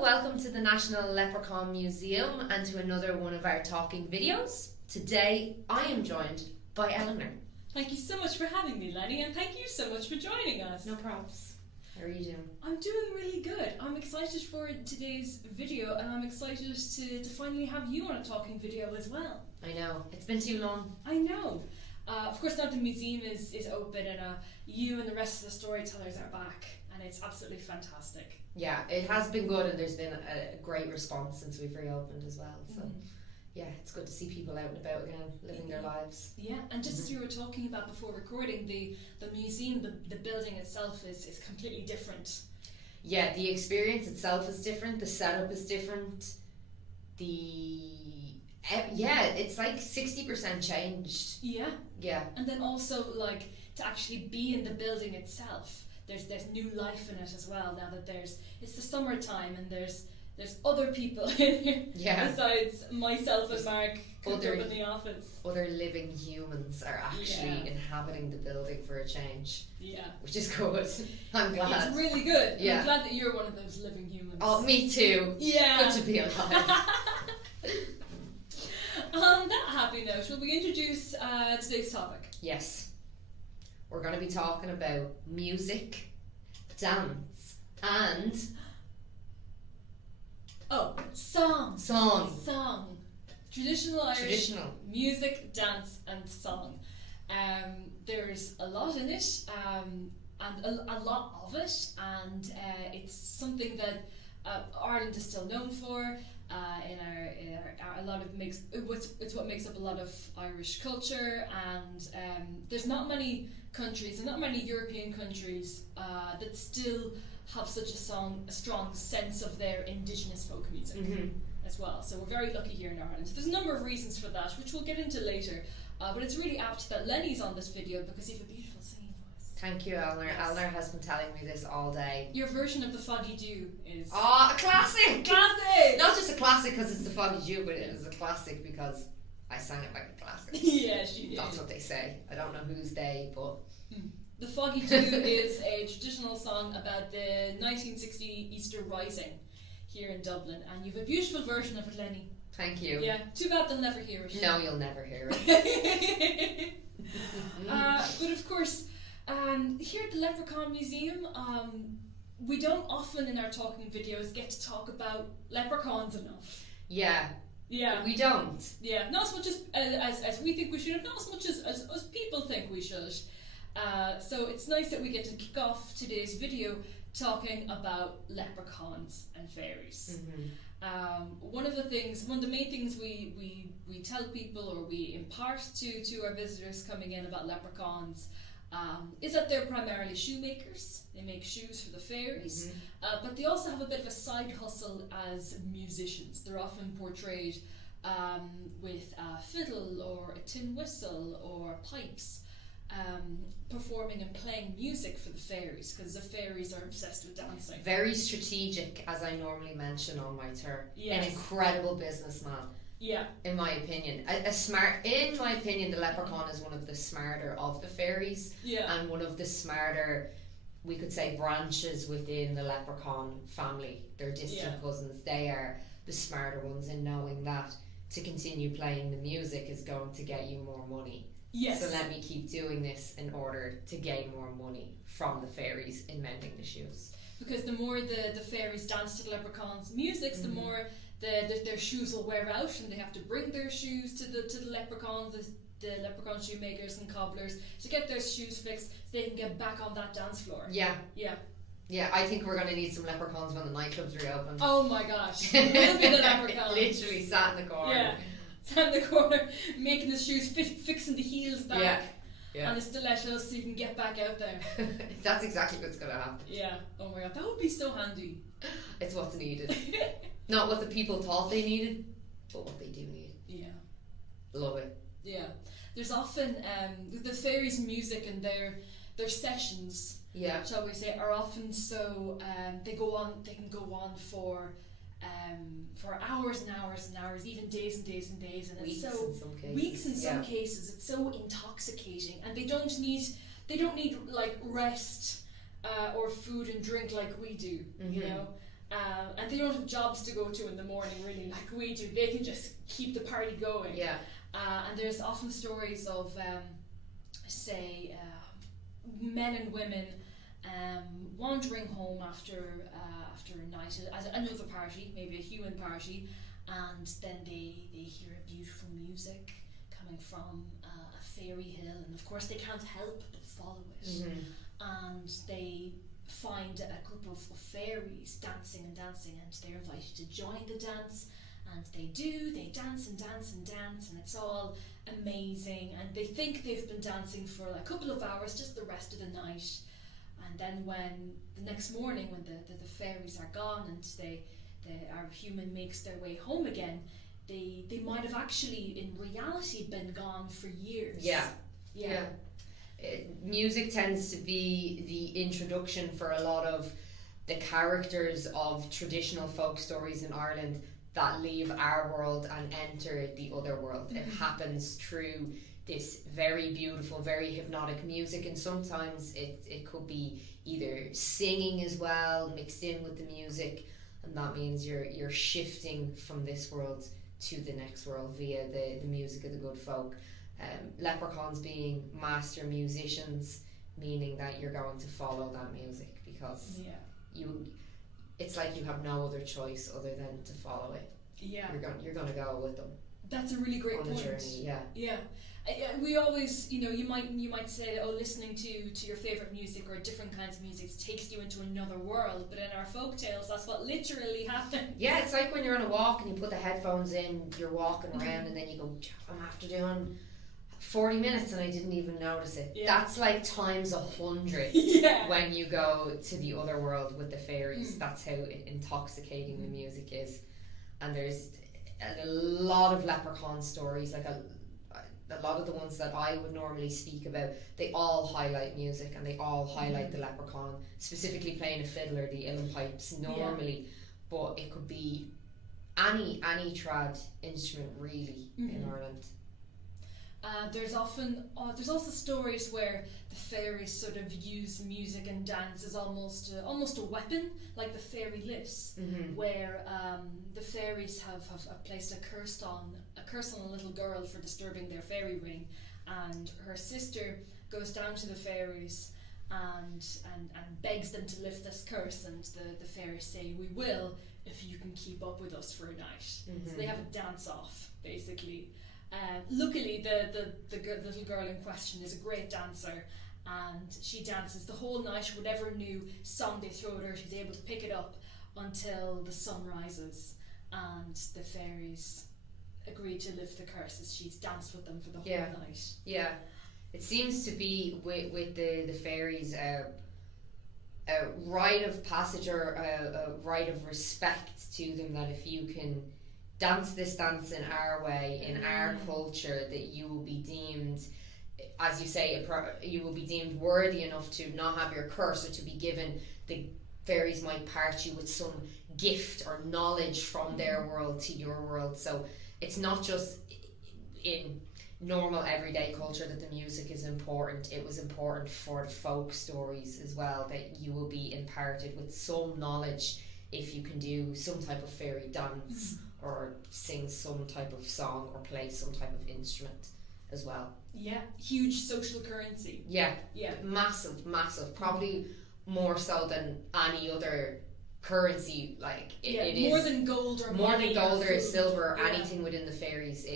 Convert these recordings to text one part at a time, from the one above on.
welcome to the National Leprechaun Museum and to another one of our talking videos. Today I am joined by Eleanor. Thank you so much for having me, Lenny, and thank you so much for joining us. No props. How are you doing? I'm doing really good. I'm excited for today's video, and I'm excited to finally have you on a talking video as well. I know, it's been too long. I know. Of course now the museum is open and you and the rest of the storytellers are back, and it's absolutely fantastic. Yeah, it has been good and there's been a great response since we've reopened as well. So yeah, it's good to see people out and about again, living their lives. Yeah, and just as we were talking about before recording, the museum, the building itself is completely different. Yeah, the experience itself is different, the setup is different, it's like 60% changed. Yeah. And then also like to actually be in the building itself, there's new life in it as well now that it's the summertime and there's other people in here besides myself and Mark cooped up in the office. Other living humans are actually inhabiting the building for a change. Yeah. Which is good. I'm glad. It's really good. Yeah. I'm glad that you're one of those living humans. Oh, me too. Yeah. Good to be alive. On that happy note, will we introduce today's topic? Yes. We're going to be talking about music, dance, and... song. Traditional Irish music, dance and song. There's a lot in it, and a lot of it, and it's something that Ireland is still known for. It's what makes up a lot of Irish culture, and there's not many countries and not many European countries that still have such a strong sense of their indigenous folk music as well. So we're very lucky here in Ireland. There's a number of reasons for that, which we'll get into later. But it's really apt that Lenny's on this video because you have a beautiful singing voice. Thank you, Eleanor. Yes. Eleanor has been telling me this all day. Your version of the Foggy Dew is... a classic! Classic! Not just a classic because it's the Foggy Dew, but it is a classic because I sang it like a classic. Yeah, she did. That's what they say. I don't know who's they, but... The Foggy Dew is a traditional song about the 1960 Easter Rising here in Dublin, and you have a beautiful version of it, Lenny. Thank you. Yeah, too bad they'll never hear it. No, you'll never hear it. But of course, here at the Leprechaun Museum, we don't often in our talking videos get to talk about leprechauns enough. Yeah. We don't. Yeah, not as much as we think we should, not as much as people think we should. So it's nice that we get to kick off today's video talking about leprechauns and fairies. One of the main things we tell people or we impart to our visitors coming in about leprechauns is that they're primarily shoemakers. They make shoes for the fairies, but they also have a bit of a side hustle as musicians. They're often portrayed with a fiddle or a tin whistle or pipes. Performing and playing music for the fairies because the fairies are obsessed with dancing. Very strategic, as I normally mention on my tour. Yes. An incredible businessman. Yeah. In my opinion, the leprechaun is one of the smarter of the fairies. Yeah. And one of the smarter, we could say, branches within the leprechaun family. They're distant cousins. They are the smarter ones in knowing that to continue playing the music is going to get you more money. Yes. So let me keep doing this in order to gain more money from the fairies in mending the shoes. Because the more the fairies dance to the leprechauns' music, the more their shoes will wear out, and they have to bring their shoes to the leprechauns, the leprechaun shoemakers and cobblers to get their shoes fixed so they can get back on that dance floor. Yeah. Yeah. Yeah, I think we're going to need some leprechauns when the nightclubs reopen. Oh my gosh. We'll be the leprechauns. Literally sat in the corner. Yeah. Sat in the corner, making the shoes, fixing the heels back and the stilettos so you can get back out there. That's exactly what's going to happen. Yeah. Oh my god, that would be so handy. It's what's needed. Not what the people thought they needed, but what they do need. Yeah. Love it. Yeah. There's often the fairies' music and their sessions, shall we say, are often so they can go on for hours and hours and hours, even days and days and days, and weeks it's so in some cases. Weeks in some cases. It's so intoxicating, and they don't need like rest or food and drink like we do, you know. And they don't have jobs to go to in the morning really like we do. They can just keep the party going. Yeah. And there's often stories of say men and women wandering home after a night at another party, maybe a human party, and then they hear a beautiful music coming from a fairy hill, and of course they can't help but follow it. And they find a group of fairies dancing, and they're invited to join the dance, and they dance and dance and dance, and it's all amazing, and they think they've been dancing for a couple of hours, just the rest of the night. And then when the next morning, when the fairies are gone and our human makes their way home again, they might have actually in reality been gone for years. Yeah. Music tends to be the introduction for a lot of the characters of traditional folk stories in Ireland that leave our world and enter the other world. It happens through this very beautiful, very hypnotic music, and sometimes it could be either singing as well, mixed in with the music, and that means you're shifting from this world to the next world via the music of the good folk. Leprechauns being master musicians, meaning that you're going to follow that music because it's like you have no other choice other than to follow it. Yeah, you're going to go with them. That's a really great on point. The journey. Yeah. We always, you might say, oh, listening to your favourite music or different kinds of music takes you into another world, but in our folk tales, that's what literally happens. Yeah, it's like when you're on a walk and you put the headphones in, you're walking around, and then you go, I'm after doing 40 minutes and I didn't even notice it. Yeah. That's like times 100 when you go to the other world with the fairies. That's how intoxicating the music is. And there's a lot of leprechaun stories, like a lot of the ones that I would normally speak about, they all highlight music, and they all highlight the leprechaun, specifically playing a fiddle or the uilleann pipes normally, but it could be any trad instrument really in Ireland. There's also stories where the fairies sort of use music and dance as almost a weapon, like the fairy lists, where the fairies have placed a curse on a little girl for disturbing their fairy ring, and her sister goes down to the fairies and begs them to lift this curse, and the fairies say, we will if you can keep up with us for a night. So they have a dance off basically. Luckily, the little girl in question is a great dancer, and she dances the whole night. Whatever new song they throw at her, she's able to pick it up until the sun rises, and the fairies agree to lift the curse as she's danced with them for the whole night. Yeah, it seems to be with the fairies a rite of passage or a rite of respect to them, that if you can dance this dance in our way, in our culture, that you will be deemed, as you say, you will be deemed worthy enough to not have your curse, or to be given, the fairies might part you with some gift or knowledge from their world to your world. So it's not just in normal everyday culture that the music is important. It was important for the folk stories as well, that you will be imparted with some knowledge if you can do some type of fairy dance or sing some type of song or play some type of instrument as well. Yeah, huge social currency. Yeah, massive. Probably more so than any other currency. Like it is more than gold or more money than gold or silver or yeah. anything within the fairies.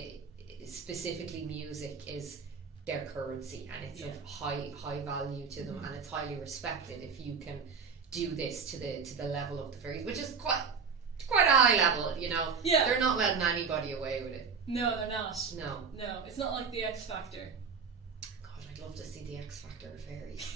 Specifically, music is their currency, and it's of high value to them, and it's highly respected if you can do this to the level of the fairies, which is quite a high level, you know. Yeah. They're not letting anybody away with it. No, they're not. No, it's not like the X Factor. God, I'd love to see the X Factor of fairies.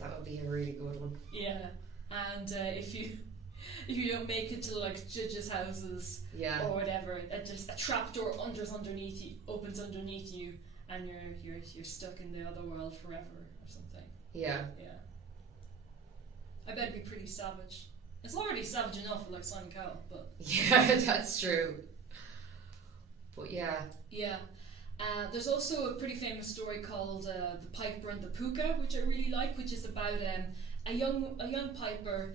That would be a really good one. Yeah, and if you don't make it to like judges' houses or whatever, just a trapdoor opens underneath you, and you're stuck in the other world forever or something. Yeah. I bet it'd be pretty savage. It's already savage enough with like Simon Cowell, but yeah, that's true. But yeah. There's also a pretty famous story called The Piper and the Puka, which I really like, which is about a young piper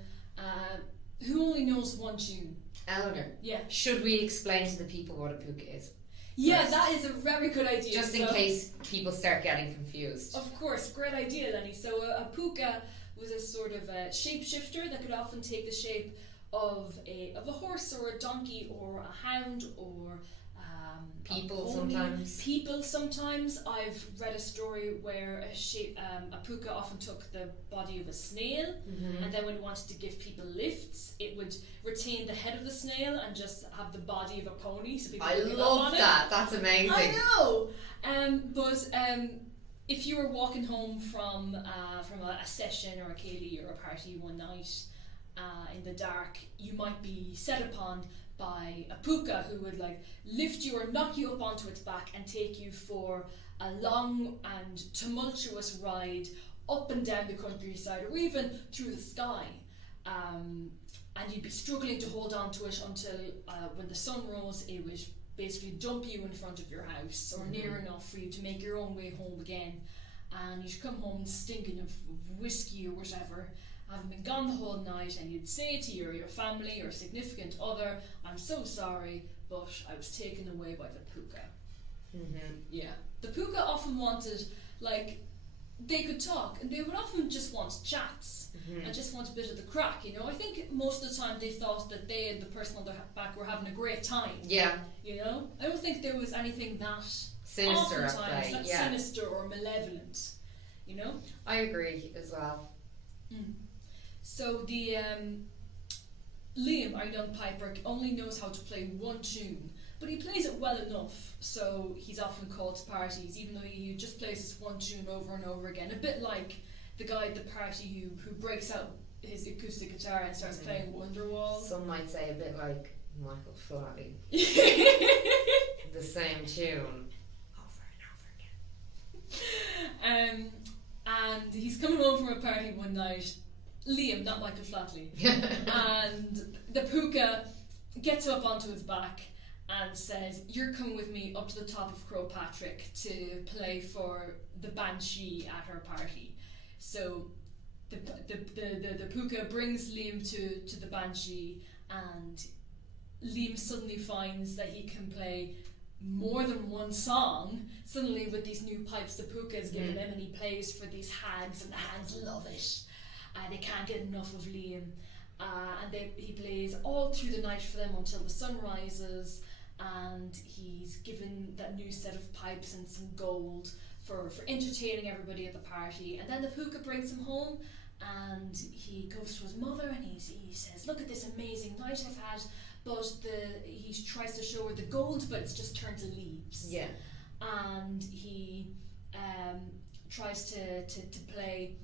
Who only knows one tune? Eleanor, Yeah. should we explain to the people what a puka is? Yeah, First. that is a very good idea. Just in case people start getting confused. Of course, great idea, Lenny. So a puka was a sort of a shapeshifter that could often take the shape of a horse or a donkey or a hound or People a pony. sometimes. People sometimes. I've read a story where a puka often took the body of a snail, and then when it wanted to give people lifts, it would retain the head of the snail and just have the body of a pony. So people I would give up love on that. it. That's amazing. I know. But if you were walking home from a session or a ceilidh or a party one night in the dark, you might be set upon by a puka who would like lift you or knock you up onto its back and take you for a long and tumultuous ride up and down the countryside or even through the sky. And you'd be struggling to hold on to it until when the sun rose, it would basically dump you in front of your house or near enough for you to make your own way home again. And you'd come home stinking of whiskey or whatever, having been gone the whole night, and you'd say to your family or significant other, I'm so sorry, but I was taken away by the puka. Yeah. The puka often wanted, like, they could talk, and they would often just want chats and just want a bit of the crack, you know. I think most of the time they thought that they and the person on their back were having a great time. Yeah. You know? I don't think there was anything that Sinister at oftentimes play. that's sinister or malevolent, you know? I agree as well. So the Liam, our young piper, only knows how to play one tune, but he plays it well enough, so he's often called to parties, even though he just plays this one tune over and over again. A bit like the guy at the party who breaks out his acoustic guitar and starts playing Wonderwall. Some might say a bit like Michael Flatley. The same tune over and over again. And he's coming home from a party one night. Liam, not Michael Flatley. And the puka gets up onto his back and says, you're coming with me up to the top of Croagh Patrick to play for the banshee at her party. So the puka brings Liam to the banshee, and Liam suddenly finds that he can play more than one song. Suddenly with these new pipes the puka has given him, and he plays for these hags, and the hags love it. They can't get enough of Liam, and he plays all through the night for them until the sun rises, and he's given that new set of pipes and some gold for entertaining everybody at the party. And then the puka brings him home, and he goes to his mother and he says, look at this amazing night I've had, but he tries to show her the gold, but it's just turned to leaves. Yeah. And he tries to play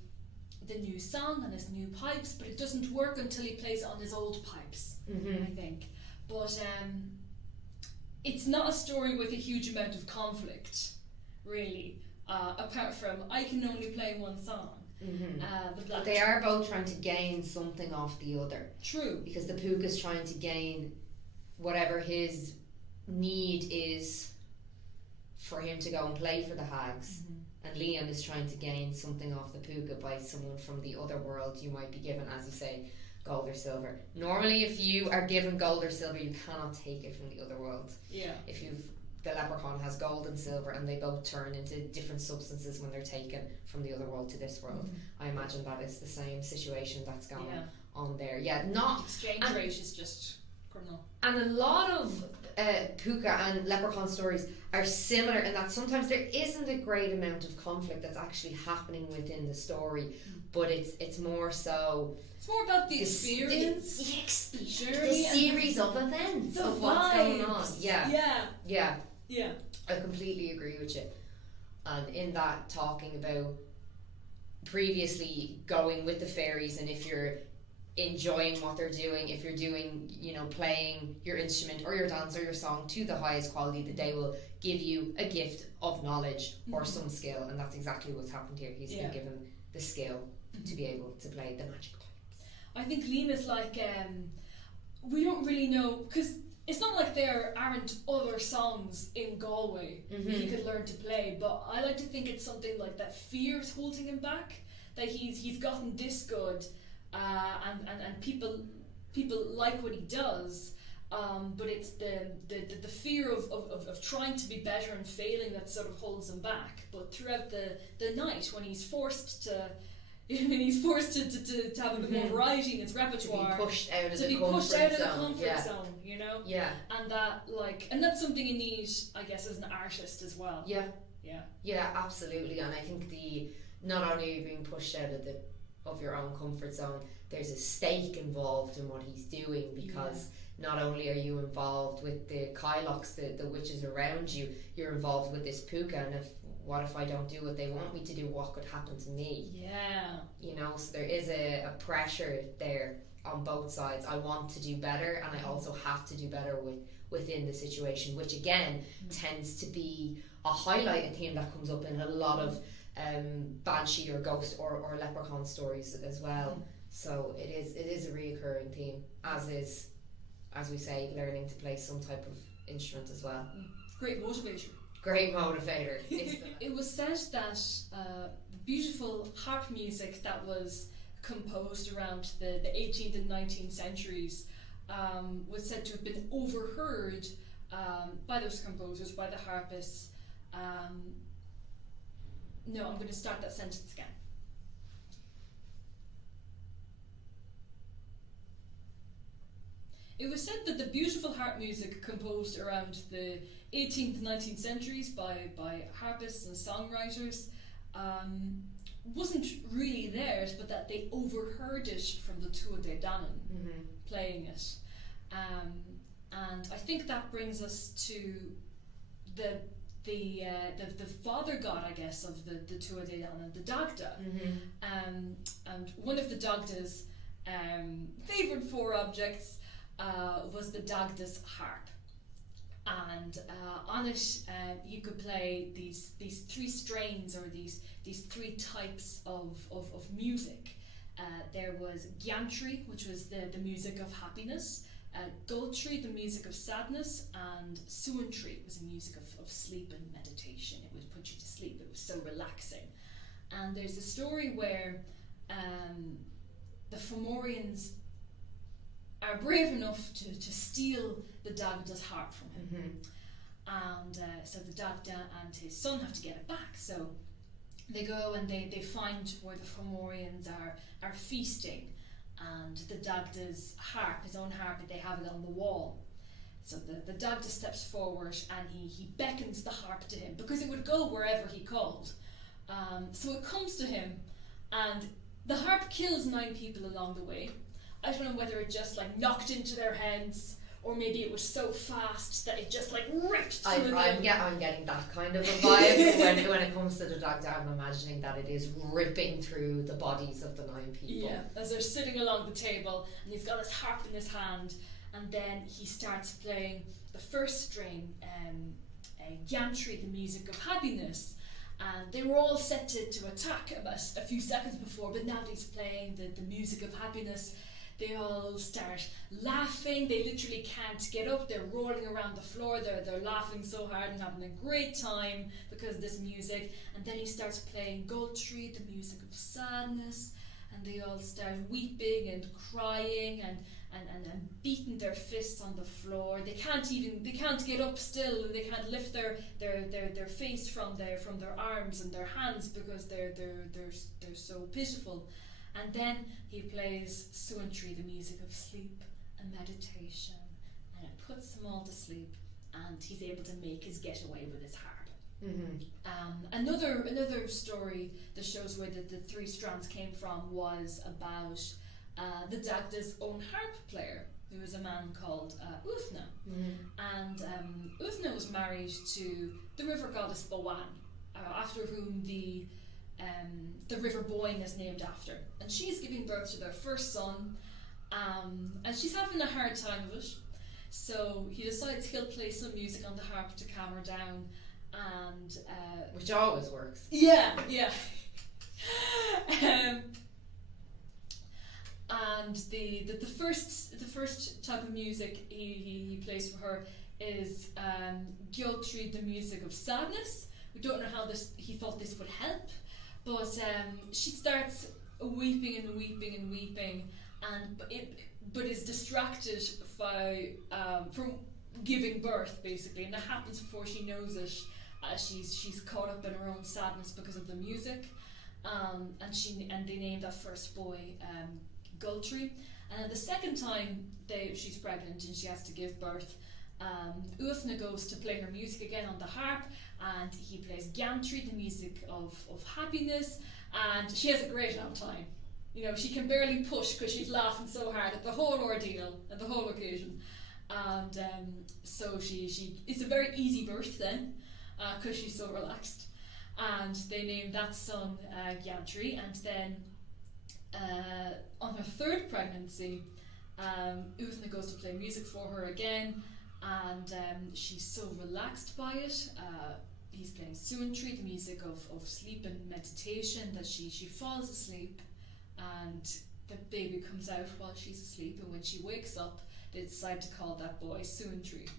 the new song on his new pipes, but it doesn't work until he plays it on his old pipes, I think. But it's not a story with a huge amount of conflict, really, apart from I can only play one song. But they are both trying to gain something off the other. True. Because the puka's trying to gain whatever his need is for him to go and play for the hags. And Liam is trying to gain something off the puka by someone from the other world. You might be given, as you say, gold or silver. Normally, if you are given gold or silver, you cannot take it from the other world. Yeah. If the leprechaun has gold and silver, and they both turn into different substances when they're taken from the other world to this world. I imagine that is the same situation that's going on there. Yeah, not exchange rate is just criminal. And a lot of puka and leprechaun stories are similar in that sometimes there isn't a great amount of conflict that's actually happening within the story, but it's more so. It's more about the experience, the series of events of what's going on. Yeah. I completely agree with you. And in that, talking about previously going with the fairies, and if you're enjoying what they're doing, if you're doing, playing your instrument or your dance or your song to the highest quality, that they will give you a gift of knowledge or some skill, and that's exactly what's happened here. He's been given the skill to be able to play the magic pipes. I think Liam is like, we don't really know, because it's not like there aren't other songs in Galway he could learn to play, but I like to think it's something like that fear's holding him back, that he's gotten this good, and people people like what he does, but it's the fear of trying to be better and failing that sort of holds him back. But throughout the night, when he's forced to have a bit more variety in his repertoire, to be pushed out of the comfort zone, you know? Yeah. And that's something you need, I guess, as an artist as well. Yeah. Yeah. Yeah, absolutely. And I think not only are you being pushed out of your own comfort zone, there's a stake involved in what he's doing, because not only are you involved with the Kylocks, the witches around you, you're involved with this puka, and what if I don't do what they want me to do? What could happen to me? Yeah. You know, so there is a pressure there on both sides. I want to do better, and I also have to do better within the situation, which again tends to be a highlighted theme that comes up in a lot of banshee or ghost or leprechaun stories as well. So it is a reoccurring theme, as is, as we say, learning to play some type of instrument as well. Great motivator. Great motivator. It was said that beautiful harp music that was composed around the 18th and 19th centuries was said to have been overheard by those composers, by the harpists. No, I'm going to start that sentence again. It was said that the beautiful harp music composed around the 18th and 19th centuries by harpists and songwriters wasn't really theirs, but that they overheard it from the Tuatha De Danann playing it. And I think that brings us to the father god, I guess, of the Tuatha De Danann, the Dagda. And one of the Dagda's favourite four objects was the Dagda's harp, and on it you could play these three strains, or these three types of music. There was Gyantry, which was the music of happiness, Gultry, the music of sadness, and Suantry was the music of sleep and meditation. It would put you to sleep. It was so relaxing. And there's a story where the Fomorians are brave enough to steal the Dagda's harp from him. And so the Dagda and his son have to get it back. So they go and they find where the Fomorians are feasting, and the Dagda's harp, his own harp, they have it on the wall. So the Dagda steps forward and he beckons the harp to him, because it would go wherever he called. So it comes to him, and the harp kills 9 people along the way. I don't know whether it just knocked into their heads, or maybe it was so fast that it just ripped through them. I'm getting that kind of a vibe when it comes to the Dagda. I'm imagining that it is ripping through the bodies of the 9 people. Yeah, as they're sitting along the table, and he's got his harp in his hand, and then he starts playing the first string, Gyantry, the music of happiness. And they were all set to attack about a few seconds before, but now that he's playing the music of happiness, they all start laughing. They literally can't get up. They're rolling around the floor. They're laughing so hard and having a great time because of this music. And then he starts playing Gultry, the music of sadness, and they all start weeping and crying and beating their fists on the floor. They can't get up still. They can't lift their face from their arms and their hands because they're so pitiful. And then he plays Suantry, the music of sleep and meditation, and it puts them all to sleep, and he's able to make his getaway with his harp. Another story that shows where the 3 strands came from was about the Dagda's own harp player. There was a man called Uthna, and Uthna was married to the river goddess Boan, after whom the river Boyne is named after, and she's giving birth to their first son, and she's having a hard time of it. So he decides he'll play some music on the harp to calm her down, and which always works. Yeah. And the first type of music he plays for her is Gyoltry, the music of sadness. We don't know how he thought this would help, but she starts weeping and weeping and weeping, and but is distracted from giving birth, basically, and that happens before she knows it. She's caught up in her own sadness because of the music, and they named that first boy Gultry. And then the second time she's pregnant and she has to give birth, Uthna goes to play her music again on the harp, and he plays Gantry, the music of happiness, and she has a great old time. She can barely push because she's laughing so hard at the whole ordeal and the whole occasion. And so it's a very easy birth then, because she's so relaxed. And they named that son Gantry, and then on her third pregnancy, Uthna goes to play music for her again, and she's so relaxed by it. He's playing Suantry, the music of sleep and meditation, that she falls asleep, and the baby comes out while she's asleep, and when she wakes up, they decide to call that boy Suantry.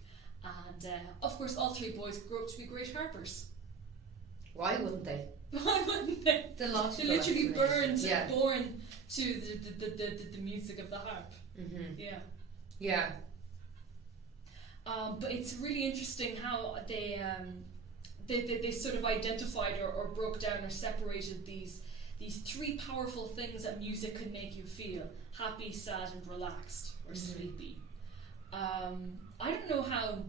And of course, all three boys grow up to be great harpers. Why wouldn't they? Why wouldn't they? The logical They're literally explanation. born to the music of the harp. Mm-hmm. Yeah. Yeah. But it's really interesting how they sort of identified or broke down or separated these three powerful things that music could make you feel: happy, sad, and relaxed, or sleepy. I don't know how.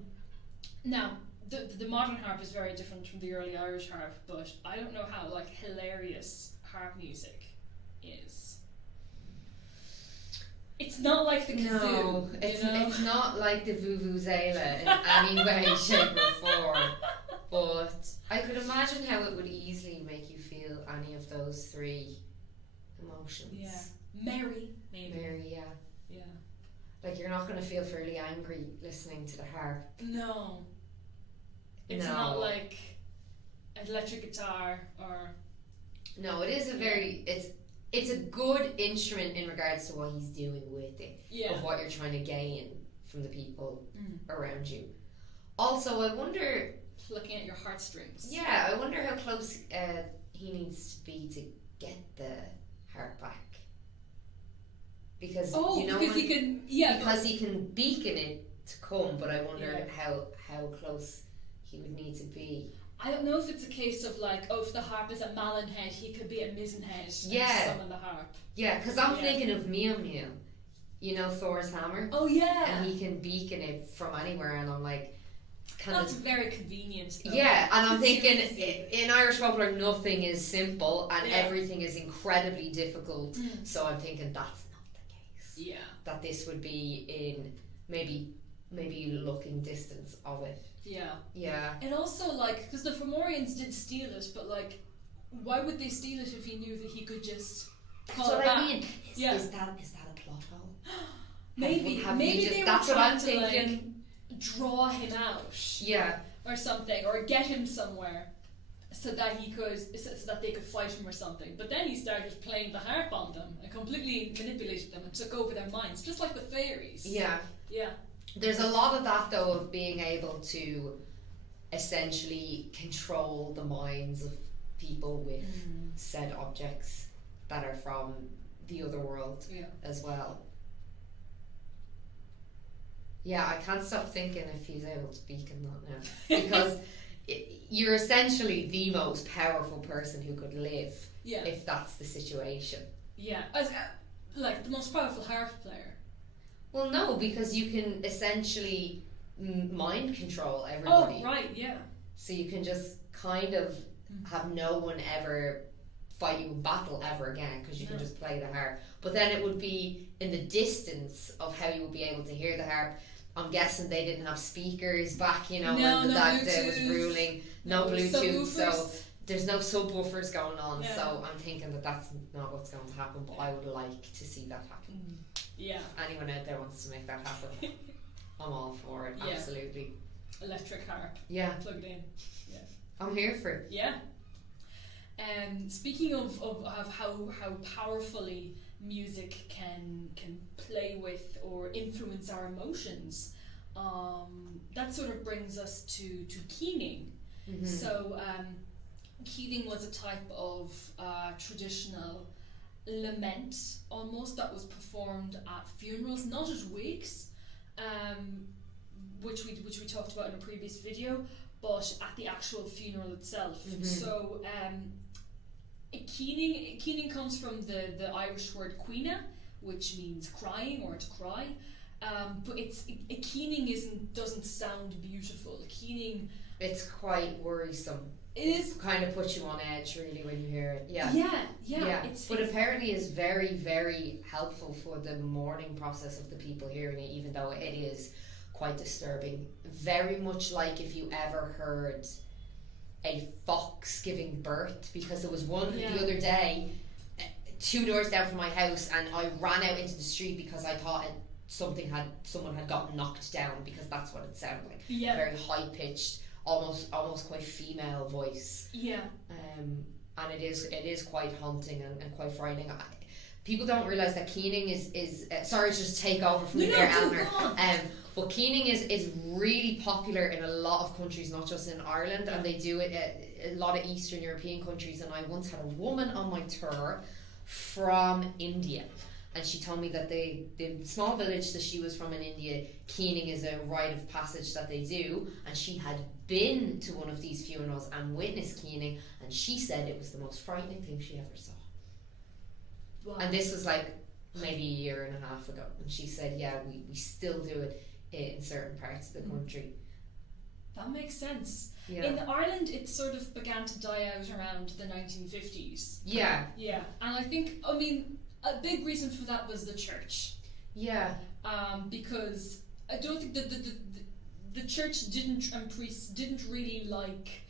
Now, the modern harp is very different from the early Irish harp, but I don't know how hilarious harp music is. It's not like the kazoo. No, it's not like the vuvuzela in any way, shape or form. But I could imagine how it would easily make you feel any of those three emotions. Yeah. Merry, maybe. Merry, yeah. Yeah. Like, you're not going to feel fairly angry listening to the harp. No. It's not like an electric guitar or... No, it is a very... It's a good instrument in regards to what he's doing with it. Yeah. Of what you're trying to gain from the people around you. Also, I wonder... Looking at your heartstrings. Yeah, I wonder how close he needs to be to get the harp back. Because because he can he can beacon it to come, but I wonder how close he would need to be. I don't know if it's a case of if the harp is at Malin Head, he could be at Mizzen Head and summon the harp. Yeah, because I'm thinking of Mew Mew, Thor's hammer. Oh yeah. And he can beacon it from anywhere, and I'm like, that's very convenient though. Yeah, and I'm thinking in Irish folklore nothing is simple and everything is incredibly difficult. So I'm thinking that's not the case. Yeah. That this would be in maybe looking distance of it. Yeah. Yeah. And also because the Fomorians did steal it, but why would they steal it if he knew that he could just call it back? I mean. Is that a plot hole? Maybe they were that's what I'm trying to thinking. Draw him out, or something, or get him somewhere, so that they could fight him or something. But then he started playing the harp on them and completely manipulated them and took over their minds, just like the fairies. Yeah. There's a lot of that though, of being able to essentially control the minds of people with said objects that are from the other world as well. Yeah, I can't stop thinking if he's able to beacon that now. Because you're essentially the most powerful person who could live if that's the situation. Yeah, as the most powerful harp player. Well, no, because you can essentially mind control everybody. Oh, right, yeah. So you can just kind of have no one ever fight you in battle ever again, because you can just play the harp. But then it would be in the distance of how you would be able to hear the harp. I'm guessing they didn't have speakers back, when that day was ruling. No Bluetooth, so there's no subwoofers going on. Yeah. So I'm thinking that that's not what's going to happen, but I would like to see that happen. Yeah. If anyone out there wants to make that happen, I'm all for it. Yeah. Absolutely. Electric harp. Yeah. Plugged in. Yeah. I'm here for it. Yeah. Speaking of how powerfully music can play with or influence our emotions, that sort of brings us to keening. So keening was a type of traditional lament almost that was performed at funerals, not at wakes, which we talked about in a previous video, but at the actual funeral itself. So keening comes from the Irish word queena, which means crying or to cry. But keening doesn't sound beautiful. Keening, it's quite worrisome. It is kind of puts you on edge really when you hear it. Yeah. But apparently is very, very helpful for the mourning process of the people hearing it, even though it is quite disturbing. Very much like if you ever heard a fox giving birth, because there was one the other day 2 doors down from my house, and I ran out into the street because I thought someone had gotten knocked down, because that's what it sounded like. Very high pitched, almost quite female voice. And it is quite haunting and quite frightening. People don't realise that keening is sorry to just take over from there, Eleanor. But keening is really popular in a lot of countries, not just in Ireland, and they do it a lot of Eastern European countries. And I once had a woman on my tour from India, and she told me that the small village that she was from in India, keening is a rite of passage that they do, and she had been to one of these funerals and witnessed keening, and she said it was the most frightening thing she ever saw. Wow. And this was like maybe a year and a half ago, and she said we still do it in certain parts of the country. That makes sense. In Ireland it sort of began to die out around the 1950s. And I think, a big reason for that was the church. Because I don't think that the church and priests didn't really like,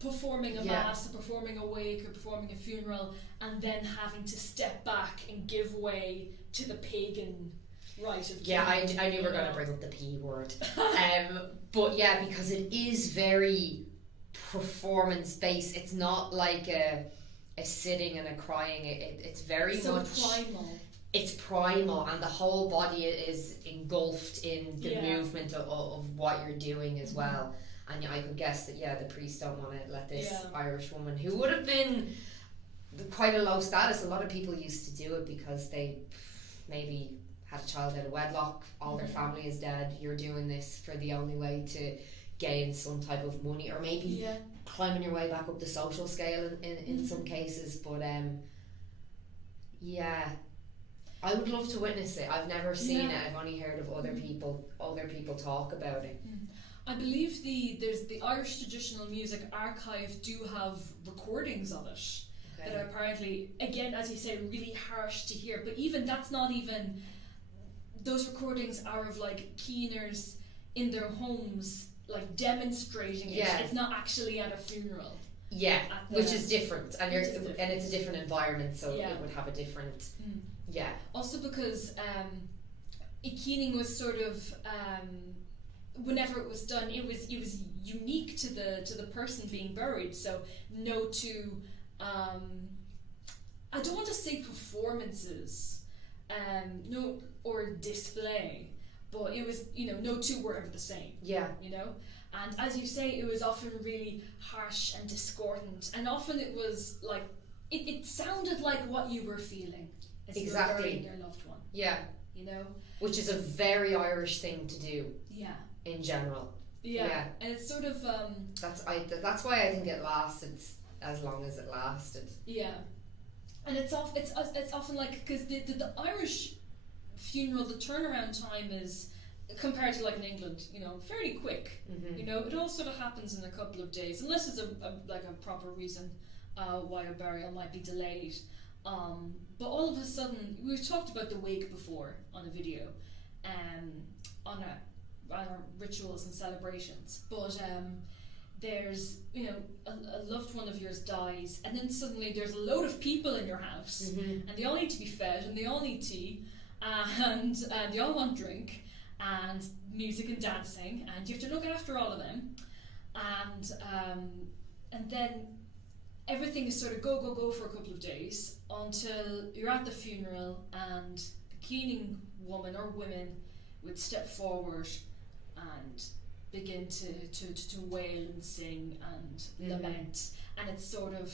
performing a mass, or performing a wake, or performing a funeral, and then having to step back and give way to the pagan rite of I knew we were going to bring up the P word. But because it is very performance based. It's not like a sitting and a crying. It's very much primal. It's primal, and the whole body is engulfed in the movement of what you're doing as well. And I could guess that the priests don't want to let this Irish woman, who would have been quite a low status, a lot of people used to do it because they maybe had a child out of wedlock, all their family is dead, you're doing this for the only way to gain some type of money, or maybe climbing your way back up the social scale in some cases. But I would love to witness it. I've never seen it. I've only heard of other people talk about it. I believe the Irish Traditional Music Archive do have recordings of it that are apparently, again, as you say, really harsh to hear. But even that's not even, those recordings are of like keeners in their homes, like demonstrating it. It's not actually at a funeral. Which is different, and it's a different environment, so it would have a different. Also because keening was sort of whenever it was done, it was unique to the person being buried. So no two, I don't want to say performances, no, or display, but it was, no two were ever the same. And as you say, it was often really harsh and discordant, and often it was like it sounded like what you were feeling as you were burying your loved one. Which is a very Irish thing to do. In general. And it's sort of that's why I think it lasted as long as it lasted. And it's often like, because the Irish funeral, the turnaround time is, compared to like in England, fairly quick. It all sort of happens in a couple of days, unless there's a proper reason why a burial might be delayed. But all of a sudden, we've talked about the wake before on a video, on our rituals and celebrations, but there's a loved one of yours dies, and then suddenly there's a load of people in your house, and they all need to be fed, and they all need tea, and they all want drink and music and dancing, and you have to look after all of them, and then everything is sort of go for a couple of days until you're at the funeral, and the keening woman or women would step forward and begin to wail and sing and lament, and it sort of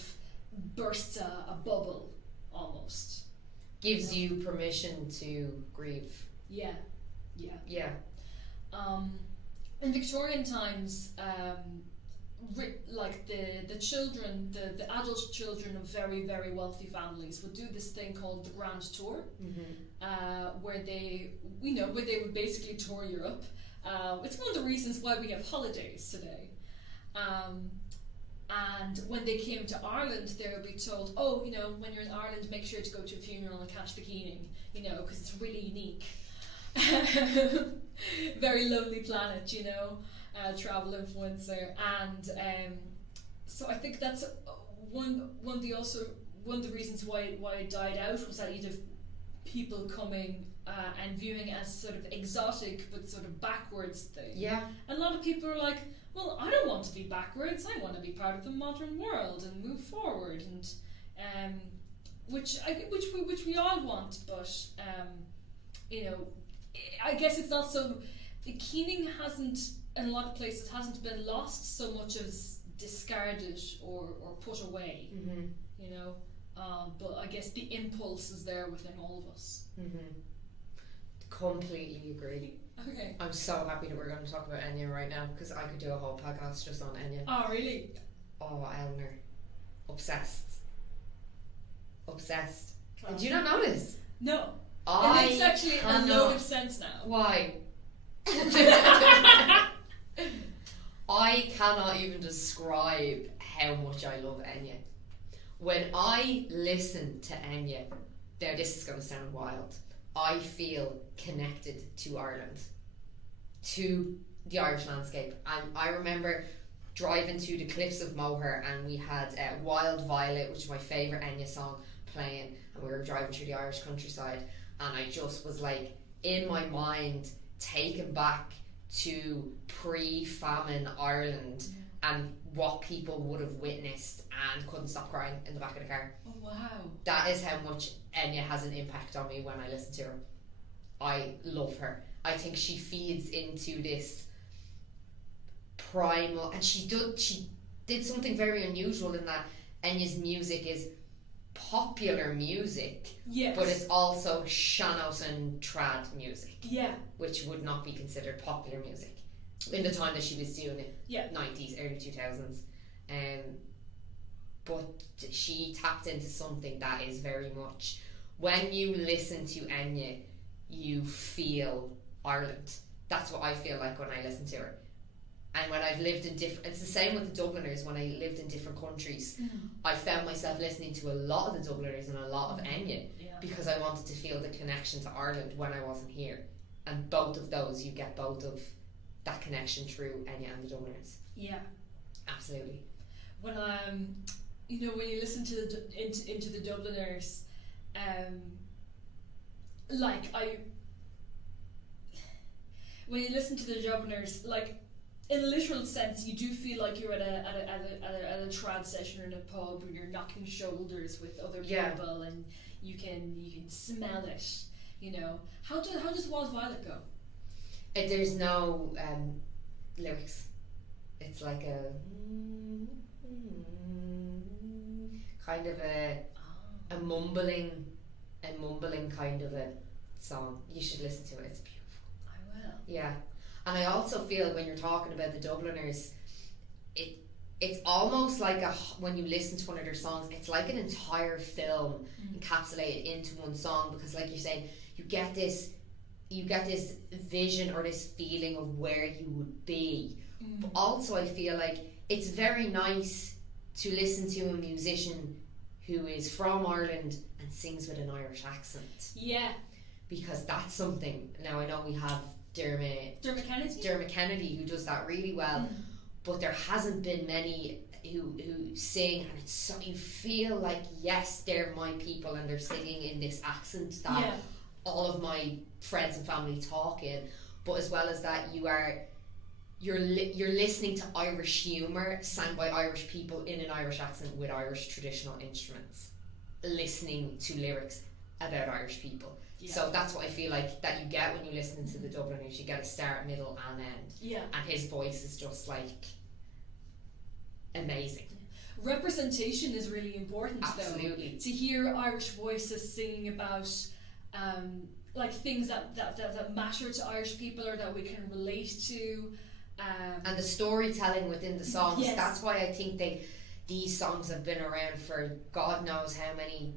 bursts a bubble almost. Gives you permission to grieve. Yeah. In Victorian times, like the children, the adult children of very, very wealthy families would do this thing called the Grand Tour, where they would basically tour Europe. It's one of the reasons why we have holidays today. And when they came to Ireland, they would be told, oh, when you're in Ireland, make sure to go to a funeral and catch the keening, because it's really unique. Very Lonely Planet, travel influencer, and so I think that's one of the reasons why it died out was that you'd have people coming and viewing as sort of exotic but sort of backwards thing. Yeah. And a lot of people are like, well, I don't want to be backwards. I want to be part of the modern world and move forward, and which we all want, but I guess it's not so. The keening hasn't, in a lot of places, hasn't been lost so much as discarded or put away. But I guess the impulse is there within all of us. Completely agree. Okay. I'm so happy that we're going to talk about Enya right now, because I could do a whole podcast just on Enya. Oh, really? Oh, Eleanor. Obsessed. Class. Did you not notice? No. It makes actually a load of sense now. Why? I cannot even describe how much I love Enya. When I listen to Enya, now this is going to sound wild, I feel connected to Ireland, to the Irish landscape. And I remember driving to the cliffs of Moher, and we had Wild Violet, which is my favourite Enya song, playing, and we were driving through the Irish countryside, and I just was like, in my mind, taken back to pre-famine Ireland and what people would have witnessed and couldn't stop crying in the back of the car. Oh, wow. That is how much Enya has an impact on me when I listen to her. I love her. I think she feeds into this primal, and she did something very unusual in that Enya's music is popular music, yes, but it's also sean-nós and trad music, which would not be considered popular music in the time that she was doing it, 90s, early 2000s. But she tapped into something that is very much, when you listen to Enya, you feel Ireland. That's what I feel like when I listen to her. And when I've lived in it's the same with the Dubliners. When I lived in different countries, I found myself listening to a lot of the Dubliners and a lot of Enya, because I wanted to feel the connection to Ireland when I wasn't here. And both of those, you get both of that connection through Enya and the Dubliners. Yeah, absolutely. When when you listen to into the Dubliners, when you listen to the Dubliners, like, in a literal sense, you do feel like you're at a trad session or in a pub, and you're knocking shoulders with other people, and you can smell it. How does Wild Violet go? There's no lyrics. It's like a kind of a mumbling kind of a song. You should listen to it. It's beautiful. I will. Yeah. And I also feel when you're talking about the Dubliners, it's almost like when you listen to one of their songs, it's like an entire film encapsulated into one song, because, like you're saying, you get this vision or this feeling of where you would be. But also I feel like it's very nice to listen to a musician who is from Ireland and sings with an Irish accent. Yeah. Because that's something. Now I know we have Dermot Kennedy, who does that really well, but there hasn't been many who sing, and it's so, you feel like, yes, they're my people and they're singing in this accent that all of my friends and family talk in. But as well as that, you're listening to Irish humour sang by Irish people in an Irish accent with Irish traditional instruments, listening to lyrics about Irish people. Yeah. So that's what I feel like that you get when you listen to the Dubliners. You get a start, middle and end. Yeah. And his voice is just like amazing. Representation is really important, Absolutely. though. To hear Irish voices singing about like things that matter to Irish people or that we can relate to. And the storytelling within the songs. Yes. That's why I think these songs have been around for God knows how many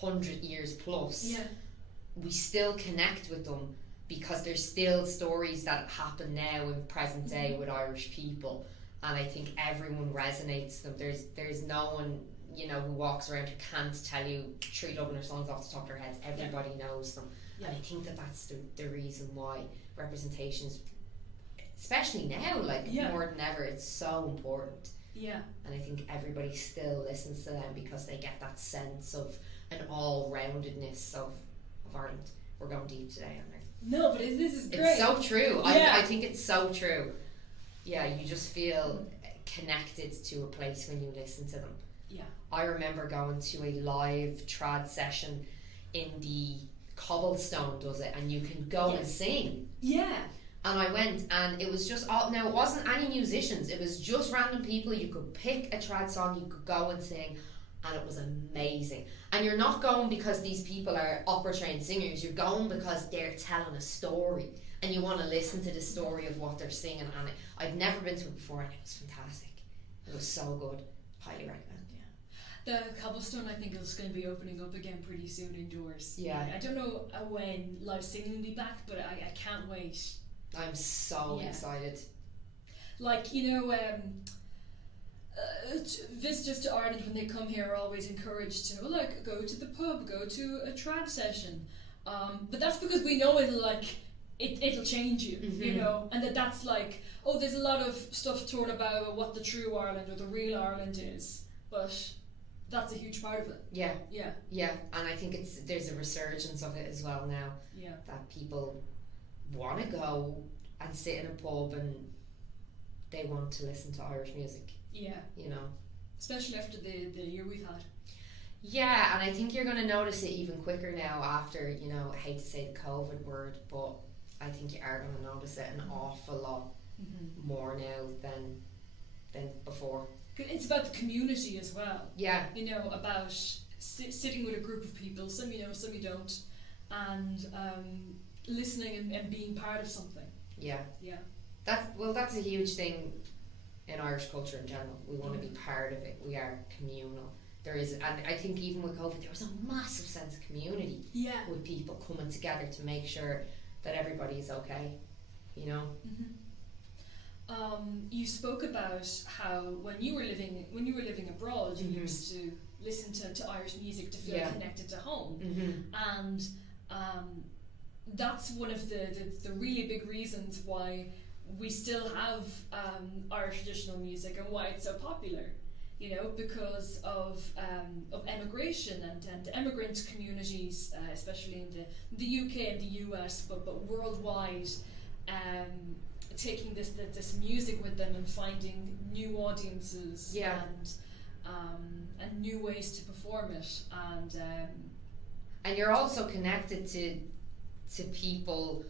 100 years plus. Yeah. We still connect with them because there's still stories that happen now in present day with Irish people, and I think everyone resonates them. There's no one, you know, who walks around who can't tell you 3 Dubliner songs off the top of their heads. Everybody knows them. And I think that's the reason why representations, especially now, like more than ever, it's so important. Yeah. And I think everybody still listens to them because they get that sense of an all-roundedness of Ireland. We're going deep today, aren't we? No, but this is great. It's so true. Yeah. I think it's so true. Yeah, you just feel connected to a place when you listen to them. Yeah. I remember going to a live trad session in the Cobblestone does it, and you can go and sing. Yeah. And I went, and it was just all, now it wasn't any musicians, it was just random people. You could pick a trad song, you could go and sing, and it was amazing. And you're not going because these people are opera trained singers, you're going because they're telling a story and you want to listen to the story of what they're singing. And I'd never been to it before, and it was fantastic. It was so good. Highly recommend. The Cobblestone, I think, is going to be opening up again pretty soon indoors. Yeah. I don't know when live singing will be back, but I can't wait. I'm so excited. Like, you know, visitors to Ireland when they come here are always encouraged to go to the pub, go to a trad session, but that's because we know it'll change you, you know, and that's like, oh, there's a lot of stuff torn about what the true Ireland or the real Ireland is, but that's a huge part of it. Yeah, yeah, and I think there's a resurgence of it as well now. Yeah, that people want to go and sit in a pub and they want to listen to Irish music. Yeah, you know, especially after the year we've had. Yeah, and I think you're going to notice it even quicker now after, you know, I hate to say the COVID word, but I think you are going to notice it an awful lot more now than before. It's about the community as well. Yeah. You know, about sitting with a group of people, some you know, some you don't, and listening and being part of something. Yeah. Yeah. That's a huge thing in Irish culture in general. We want to be part of it. We are communal. There is, and I think even with COVID, there was a massive sense of community. Yeah. With people coming together to make sure that everybody is okay. You know. You spoke about how when you were living abroad, you used to listen to Irish music to feel connected to home, and that's one of the really big reasons why we still have Irish traditional music and why it's so popular. You know, because of emigration and immigrant communities, especially in the UK and the US, but worldwide. Taking this music with them and finding new audiences and new ways to perform it, and you're also connected to people.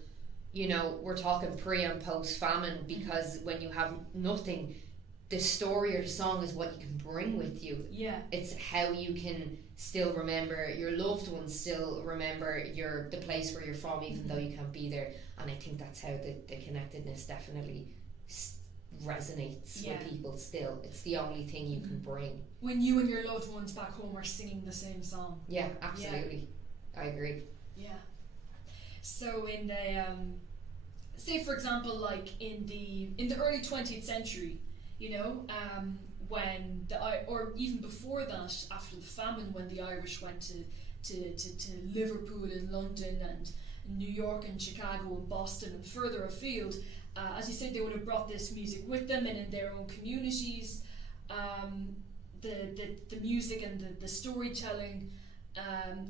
You know, we're talking pre and post famine, because when you have nothing, the story or the song is what you can bring with you. Yeah, it's how you can still remember your loved ones, still remember the place where you're from, even though you can't be there. And I think that's how the connectedness definitely resonates with people still. It's the only thing you can bring. When you and your loved ones back home are singing the same song. Yeah, absolutely. Yeah. I agree. Yeah. So in the, say for example, like in the early 20th century, you know, when or even before that, after the famine, when the Irish went to Liverpool and London and New York and Chicago and Boston and further afield, as you said, they would have brought this music with them, and in their own communities, the music and the storytelling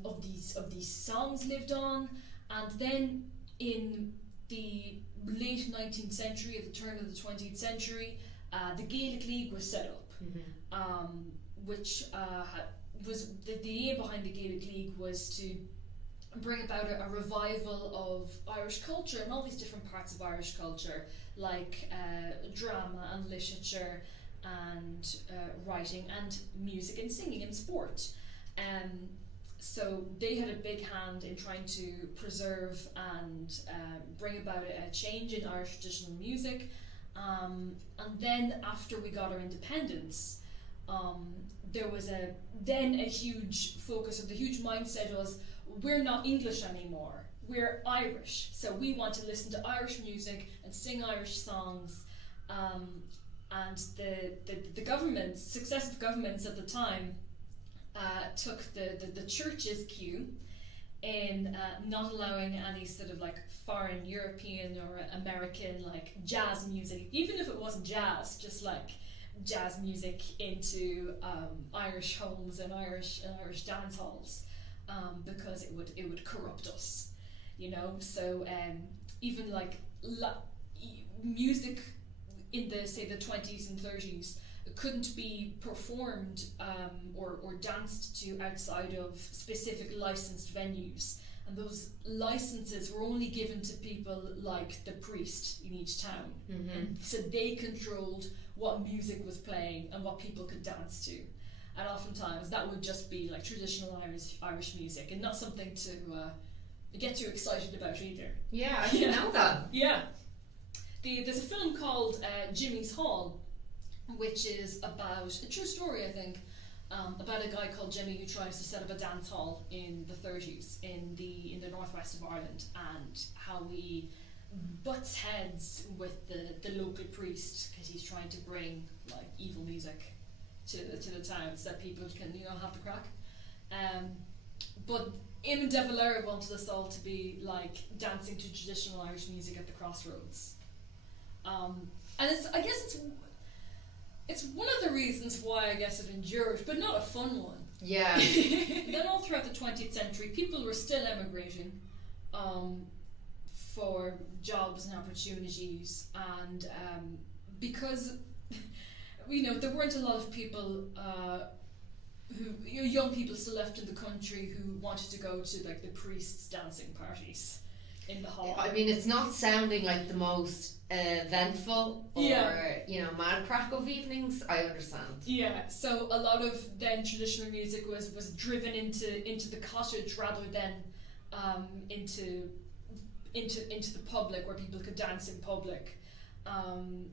of these songs lived on. And then in the late 19th century, at the turn of the 20th century, the Gaelic League was set up, which was the aim behind the Gaelic League was to bring about a revival of Irish culture and all these different parts of Irish culture, like drama and literature and writing and music and singing and sport. So they had a big hand in trying to preserve and bring about a change in Irish traditional music. And then after we got our independence, there was a huge focus, of the huge mindset was, we're not English anymore, we're Irish, so we want to listen to Irish music and sing Irish songs. And the governments, successive governments at the time, took the church's cue in not allowing any sort of like foreign European or American like jazz music, even if it wasn't jazz, just like jazz music into Irish homes and Irish dance halls, because it would corrupt us, you know. So even like music in the 20s and 30s couldn't be performed or danced to outside of specific licensed venues, and those licenses were only given to people like the priest in each town, and so they controlled what music was playing and what people could dance to, and oftentimes that would just be like traditional Irish music and not something to get too excited about either. Yeah, I didn't know that. Yeah. There's a film called Jimmy's Hall, which is about a true story, I think, about a guy called Jimmy who tries to set up a dance hall in the 30s in the northwest of Ireland, and how he butts heads with the local priest because he's trying to bring like evil music to the town so that people can, you know, have the crack. But Eamon de Valera wanted us all to be like dancing to traditional Irish music at the crossroads. And I guess it's one of the reasons why I guess it endured, but not a fun one. Yeah. Then all throughout the 20th century, people were still emigrating for jobs and opportunities, and because you know there weren't a lot of people young people still left in the country who wanted to go to like the priests' dancing parties in the hall. I mean, it's not sounding like the most eventful or you know, mad crack of evenings. I understand. Yeah, so a lot of then traditional music was driven into the cottage rather than into the public where people could dance in public.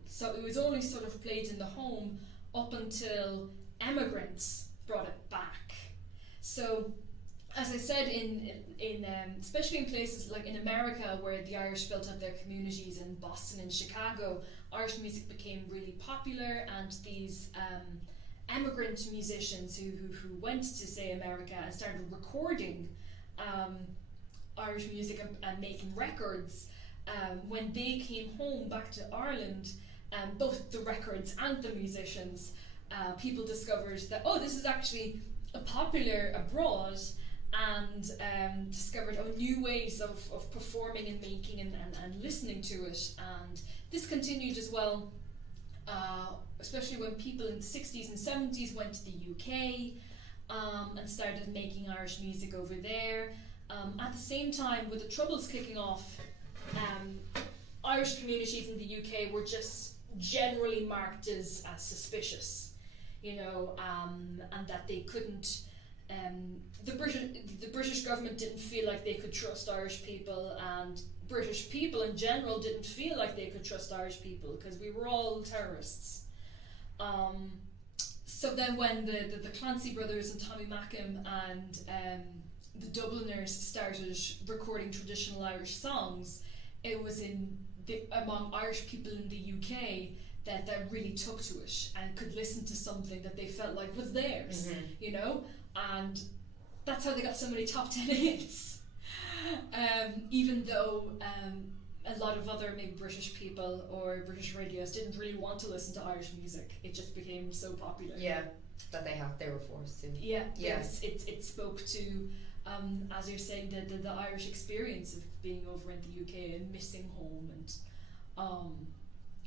So it was only sort of played in the home up until immigrants brought it back. So, as I said, in especially in places like in America where the Irish built up their communities, in Boston and Chicago, Irish music became really popular, and these immigrant musicians who went to, say, America and started recording Irish music and making records, when they came home back to Ireland, both the records and the musicians, people discovered that, oh, this is actually popular abroad, and discovered new ways of performing and making and listening to it. And this continued as well, especially when people in the 60s and 70s went to the UK and started making Irish music over there. At the same time, with the Troubles kicking off, Irish communities in the UK were just generally marked as suspicious, you know, and that they couldn't. The British government didn't feel like they could trust Irish people, and British people in general didn't feel like they could trust Irish people because we were all terrorists. So then when the Clancy brothers and Tommy Mackem and the Dubliners started recording traditional Irish songs, it was among Irish people in the UK that really took to it and could listen to something that they felt like was theirs, you know, and that's how they got so many top 10 hits. Even though a lot of other maybe British people or British radios didn't really want to listen to Irish music, it just became so popular. Yeah, that they were forced to. Yeah, it spoke to, as you're saying, the Irish experience of being over in the UK and missing home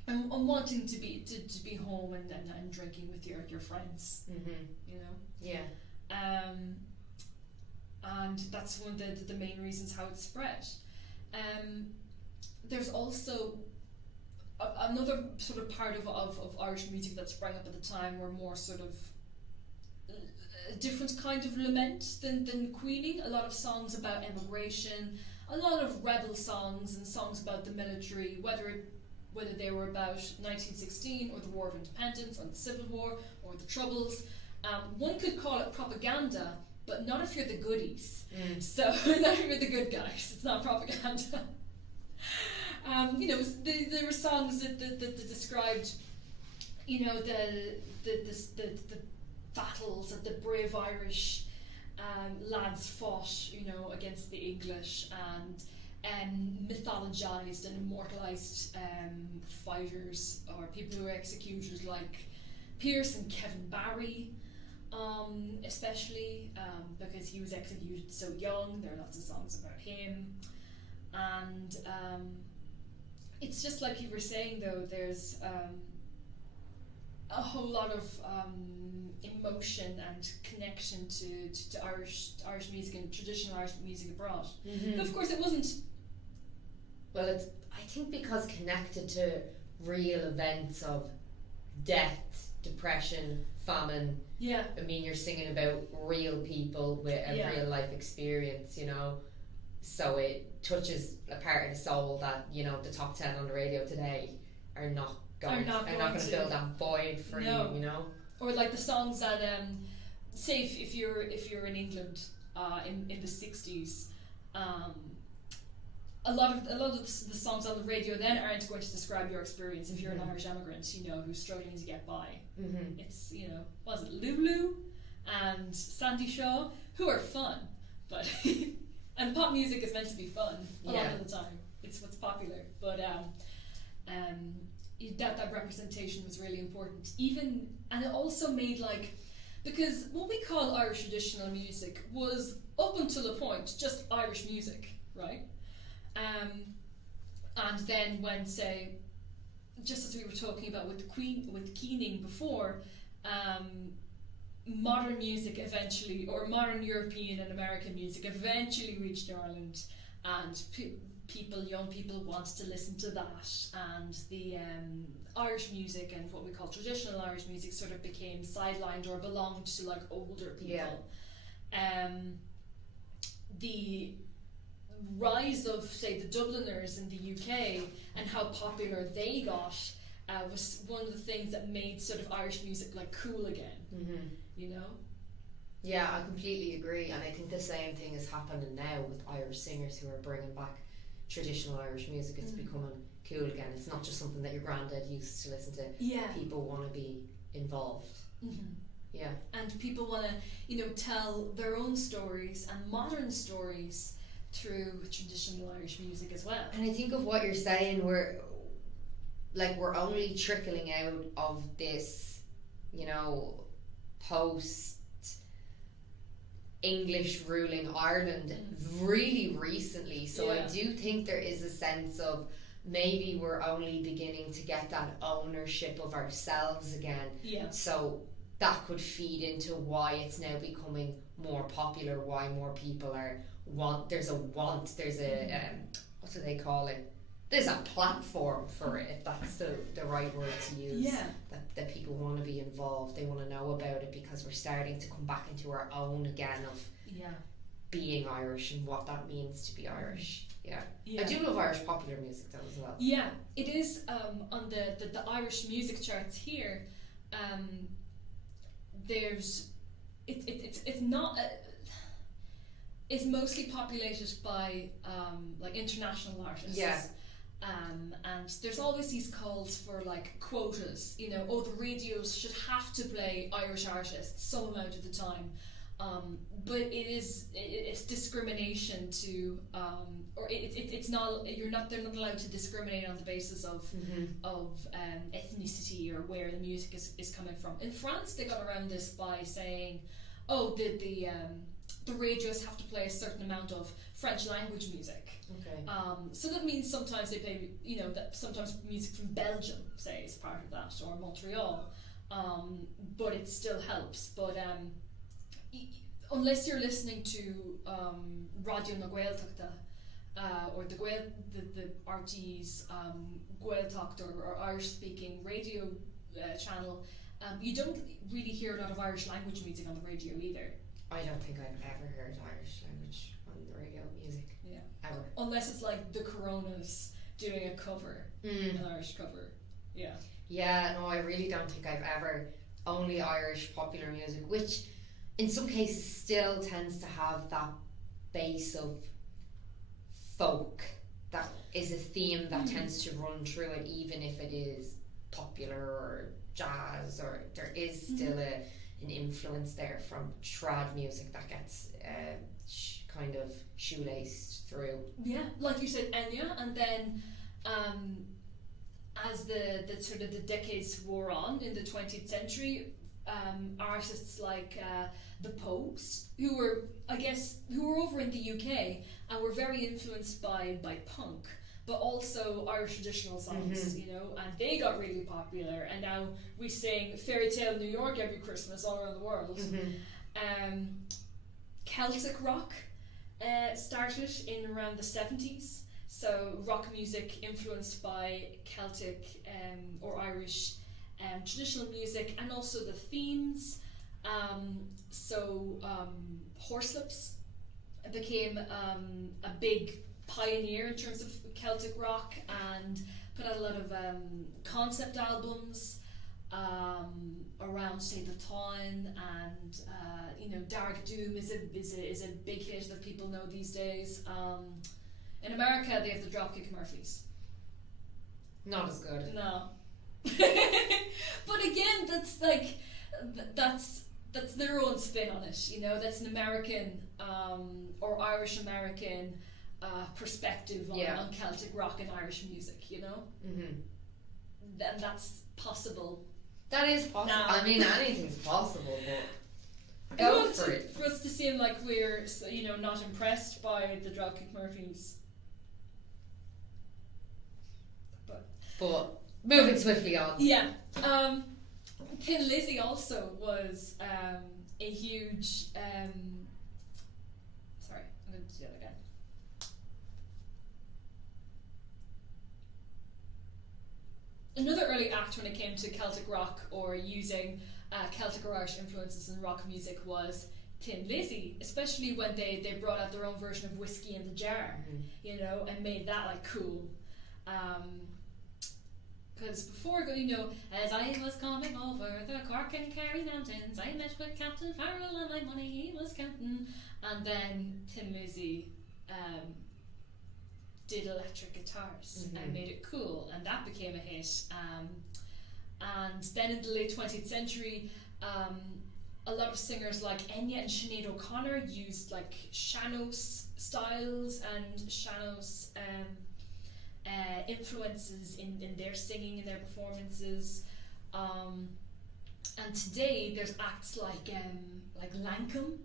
and wanting to be home and drinking with your friends, you know. Yeah. And that's one of the main reasons how it spread. There's also another sort of part of Irish music that sprang up at the time were more sort of a different kind of lament than queening. A lot of songs about emigration, a lot of rebel songs and songs about the military, whether they were about 1916 or the War of Independence or the Civil War or the Troubles. One could call it propaganda, but not if you're the goodies. So not if you're the good guys. It's not propaganda. There were songs that described, the battles that the brave Irish lads fought, against the English, and mythologized and immortalized fighters or people who were executed, like Pierce and Kevin Barry, especially because he was executed so young. There are lots of songs about him, and it's just like you were saying, though, there's a whole lot of emotion and connection to Irish music and traditional Irish music abroad. But of course it wasn't. Well, it's, I think, because connected to real events of death, depression, famine. Yeah. I mean, you're singing about real people with a real life experience, so it touches a part of the soul that, the top 10 on the radio today are not going to fill that void for you, Or like the songs that say if you're in England in the 60s, a lot of the songs on the radio then aren't going to describe your experience if you're an Irish immigrant, who's struggling to get by. It's, was it Lulu and Sandy Shaw, who are fun, but and pop music is meant to be fun a lot of the time. It's what's popular, but that representation was really important. And it also made, because what we call Irish traditional music was, up until a point, just Irish music, right? And then when, say, just as we were talking about with keening before, modern music eventually, or modern European and American music eventually reached Ireland, and young people wanted to listen to that, and the Irish music and what we call traditional Irish music sort of became sidelined or belonged to older people. The rise of, say, the Dubliners in the UK and how popular they got was one of the things that made sort of Irish music cool again. Yeah, I completely agree, and I think the same thing is happening now with Irish singers who are bringing back traditional Irish music. It's becoming cool again. It's not just something that your granddad used to listen to. People want to be involved. And people want to tell their own stories and modern stories through traditional Irish music as well. And I think of what you're saying, we're only trickling out of this, post English ruling Ireland really recently. So I do think there is a sense of maybe we're only beginning to get that ownership of ourselves again. So that could feed into why it's now becoming more popular, why more people there's a what do they call it? There's a platform for it, if that's the right word to use. That people want to be involved, they want to know about it, because we're starting to come back into our own again of being Irish and what that means to be Irish. I do love Irish popular music though as well. It is on the Irish music charts here. It's not it's mostly populated by international artists. And there's always these calls for quotas, the radios should have to play Irish artists some amount of the time, but it's discrimination to it's not, they're not allowed to discriminate on the basis of ethnicity or where the music is coming from. In France they got around this by saying, the radios have to play a certain amount of French language music. So that means sometimes they play, that sometimes music from Belgium, say, is part of that, or Montreal, but it still helps. But unless you're listening to Radio na Gaeltachta, or the RT's Gaeltacht or Irish speaking radio channel, you don't really hear a lot of Irish language music on the radio either. I don't think I've ever heard Irish language on the radio music. Yeah. Ever. Unless it's like the Coronas doing a cover, an Irish cover. Yeah. Yeah, no, I really don't think I've ever. Only Irish popular music, which in some cases still tends to have that base of folk. That is a theme that tends to run through it, even if it is popular or jazz, or there is still an influence there from trad music that gets kind of shoelaced through. Yeah, like you said, Enya, and then as the sort of the decades wore on in the 20th century, artists like the Pogues, who were over in the UK and were very influenced by punk, but also Irish traditional songs, you know, and they got really popular, and now we sing Fairy Tale New York every Christmas all around the world. Celtic rock started in around the 70s, so rock music influenced by Celtic or Irish traditional music, and also the themes. Horslips became a big pioneer in terms of Celtic rock and put out a lot of concept albums around say the town, and you know, Dark Doom is a big hit that people know these days. In America they have the Dropkick Murphys. Not as good. No. But again, that's like that's their own spin on it, you know. That's an American or Irish American perspective on Celtic rock and Irish music, you know. And that's possible. That is possible. Now, I mean, anything's possible, but go for it. For us to seem like we're, you know, not impressed by the Dropkick Murphys. But moving swiftly on. Yeah. Thin Lizzy also was a huge. Sorry, I'm going to do that again. Another early act when it came to Celtic rock or using Celtic or Irish influences in rock music was Thin Lizzy, especially when they brought out their own version of Whiskey in the Jar, you know, and made that like cool. Because before, you know, as I was coming over the Cork and Kerry mountains, I met with Captain Farrell and my money he was counting. And then Thin Lizzy did electric guitars and made it cool, and that became a hit. And then in the late 20th century, a lot of singers like Enya and Sinead O'Connor used like sean-nós styles and sean-nós influences in their singing and their performances, and today there's acts like Lankum.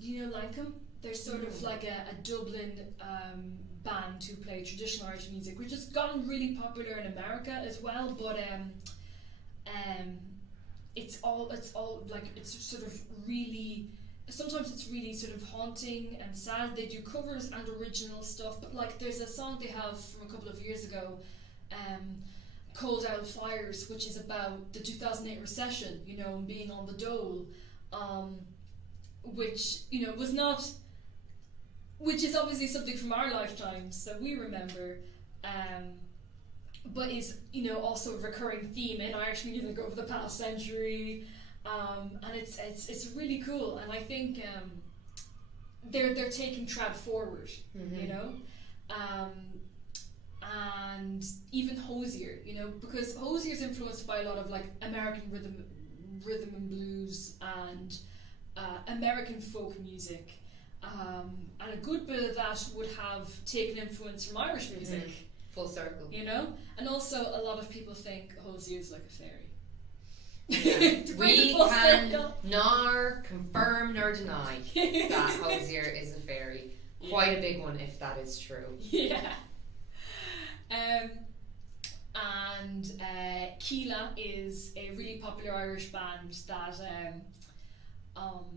You know Lankum? They're sort of like a Dublin band who play traditional Irish music, which has gotten really popular in America as well. But it's all like, it's sort of really. Sometimes it's really sort of haunting and sad. They do covers and original stuff, but like there's a song they have from a couple of years ago, Cold Owl Fires, which is about the 2008 recession, you know, and being on the dole, which, you know, was not, which is obviously something from our lifetimes that we remember, but is, you know, also a recurring theme in Irish music over the past century. And it's really cool, and I think they're taking trad forward, you know, and even Hozier, you know, because Hozier's influenced by a lot of like American rhythm and blues and American folk music, and a good bit of that would have taken influence from Irish music. Full circle, you know, and also a lot of people think Hozier's like a fairy. Yeah. We can nor confirm nor deny that Hozier is a fairy. Quite a big one if that is true. Yeah. And Keela is a really popular Irish band that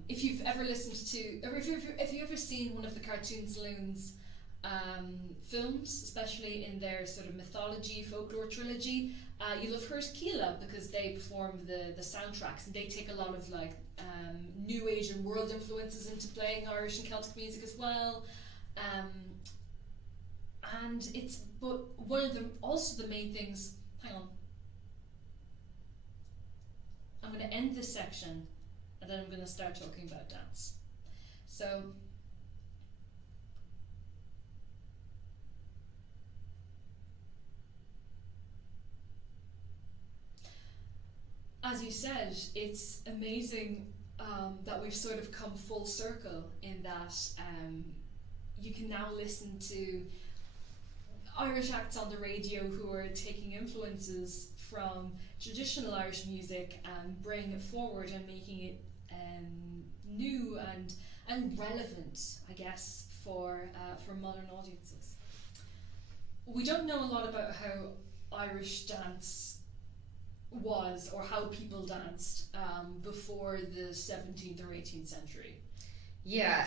if you've ever listened to, or if you've ever seen one of the cartoon saloons, films, especially in their sort of mythology, folklore trilogy. You'll have heard Keela because they perform the soundtracks, and they take a lot of like New Age and world influences into playing Irish and Celtic music as well. But one of the main things. Hang on. I'm going to end this section, and then I'm going to start talking about dance. So. As you said, it's amazing that we've sort of come full circle in that you can now listen to Irish acts on the radio who are taking influences from traditional Irish music and bringing it forward and making it new and relevant, I guess, for modern audiences. We don't know a lot about how Irish dance was or how people danced before the 17th or 18th century. Yeah,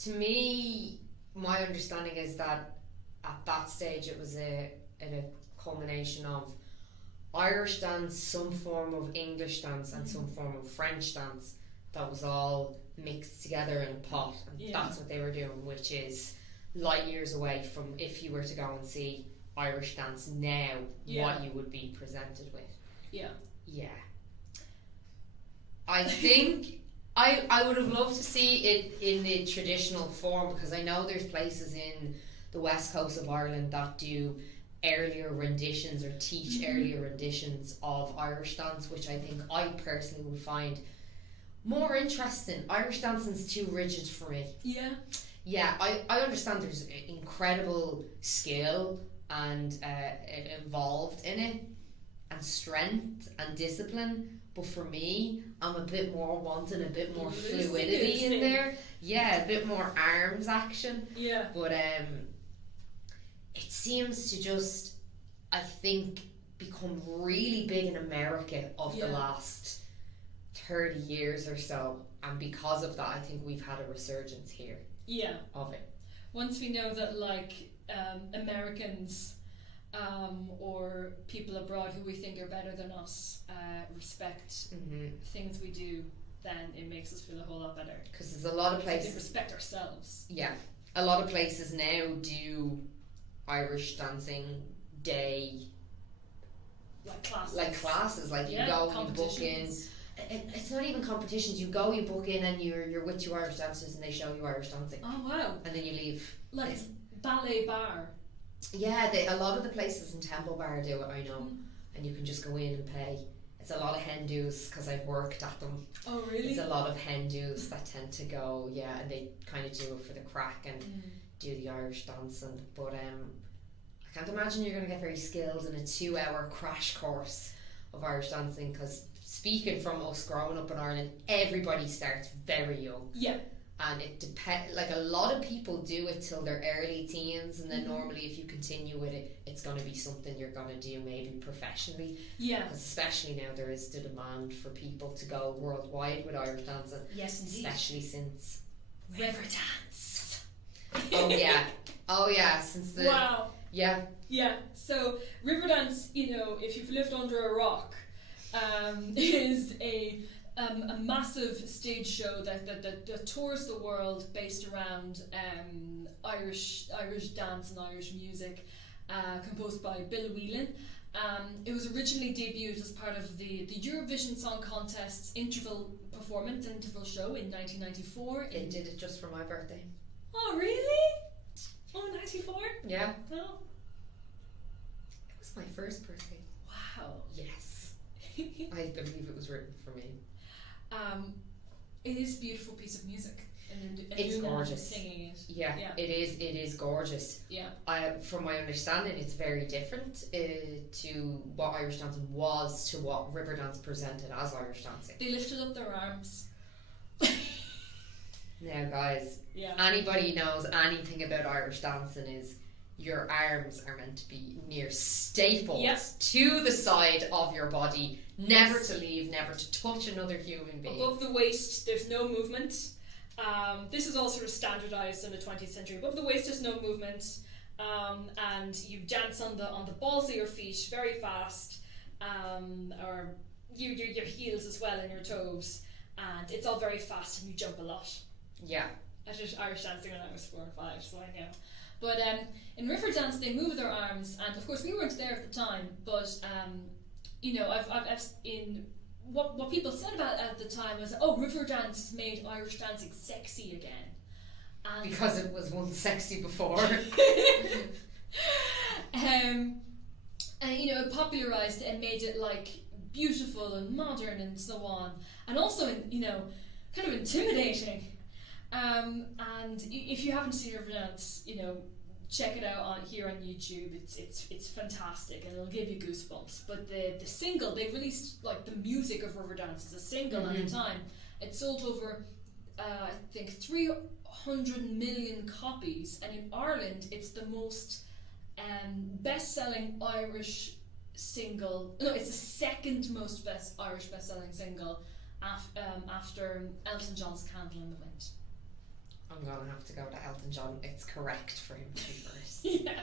to me, my understanding is that at that stage it was a culmination of Irish dance, some form of English dance, and some form of French dance that was all mixed together in a pot, and that's what they were doing, which is light years away from if you were to go and see Irish dance now, what you would be presented with. Yeah. I think I would have loved to see it in the traditional form, because I know there's places in the west coast of Ireland that do earlier renditions or teach earlier renditions of Irish dance, which I think I personally would find more interesting. Irish dancing's too rigid for me. Yeah, I understand there's incredible skill and involved in it, and strength and discipline, but for me, I'm a bit more wanting a bit more fluidity in there. Yeah, a bit more arms action. Yeah. But it seems to just, I think, become really big in America of the last 30 years or so, and because of that, I think we've had a resurgence here. Yeah. Of it. Once we know that, like, Americans or people abroad who we think are better than us respect things we do, then it makes us feel a whole lot better. Because there's a lot of places we respect ourselves. Yeah, a lot of places now do Irish dancing day, like classes. Like you go, you book in. It's not even competitions. You go, you book in, and you're with two Irish dancers, and they show you Irish dancing. Oh wow! And then you leave. Like ballet bar. Yeah, a lot of the places in Temple Bar do it, I know, and you can just go in and pay. It's a lot of hen do's because I've worked at them. Oh really? It's a lot of hen do's that tend to go, and they kind of do it for the crack and do the Irish dancing. But I can't imagine you're going to get very skilled in a 2-hour crash course of Irish dancing, because speaking from us growing up in Ireland, everybody starts very young. Yeah. And it depends, like a lot of people do it till their early teens, and then normally if you continue with it, it's going to be something you're going to do maybe professionally. Yeah. Because especially now there is the demand for people to go worldwide with Irish dancing. Yes, indeed. Especially since Riverdance. Oh yeah, since the... Wow. Yeah. Yeah, so Riverdance, if you've lived under a rock, is a massive stage show that tours the world based around Irish dance and Irish music, composed by Bill Whelan. It was originally debuted as part of the Eurovision Song Contest's interval show in 1994. They did it just for my birthday. Oh really? Oh, 94? Yeah. Oh. It was my first birthday. Wow. Yes. I believe it was written for me. It is a beautiful piece of music. And it's gorgeous. Singing it. Yeah, it is gorgeous. Yeah. From my understanding, it's very different to what Irish dancing was to what Riverdance presented as Irish dancing. They lifted up their arms. Now, guys, anybody knows anything about Irish dancing is your arms are meant to be near staples to the side of your body, never to leave, never to touch another human being. Above the waist, there's no movement. This is all sort of standardised in the 20th century. Above the waist, there's no movement, and you dance on the balls of your feet very fast, or your heels as well and your toes, and it's all very fast, and you jump a lot. Yeah. I did Irish dancing when I was 4 or 5, so I know. But in Riverdance, they move their arms, and of course we weren't there at the time. But I've in what people said about it at the time was, oh, Riverdance made Irish dancing sexy again. And because it was once sexy before. And it popularised it and made it like beautiful and modern and so on, and also kind of intimidating. And if you haven't seen Riverdance, check it out here on YouTube. It's fantastic, and it'll give you goosebumps. But the single they released, like the music of Riverdance, is a single at the time. It sold over I think 300 million copies, and in Ireland it's the most best-selling Irish single. No, it's the second most Irish best-selling single after Elton John's "Candle in the Wind." I'm gonna have to go to Elton John. It's correct for him to be first. Yeah.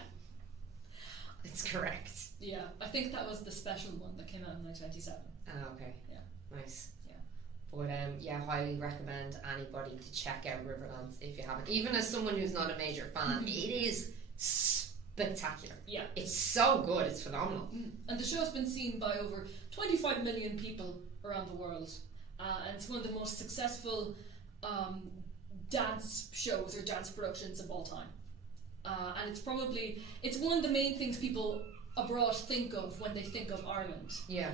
It's correct. Yeah, I think that was the special one that came out in 1997. Oh, okay. Yeah. Nice. Yeah. But highly recommend anybody to check out Riverdance if you haven't. Even as someone who's not a major fan, it is spectacular. Yeah. It's so good. It's phenomenal. And the show's been seen by over 25 million people around the world, and it's one of the most successful dance shows or dance productions of all time, and it's one of the main things people abroad think of when they think of Ireland. Yeah.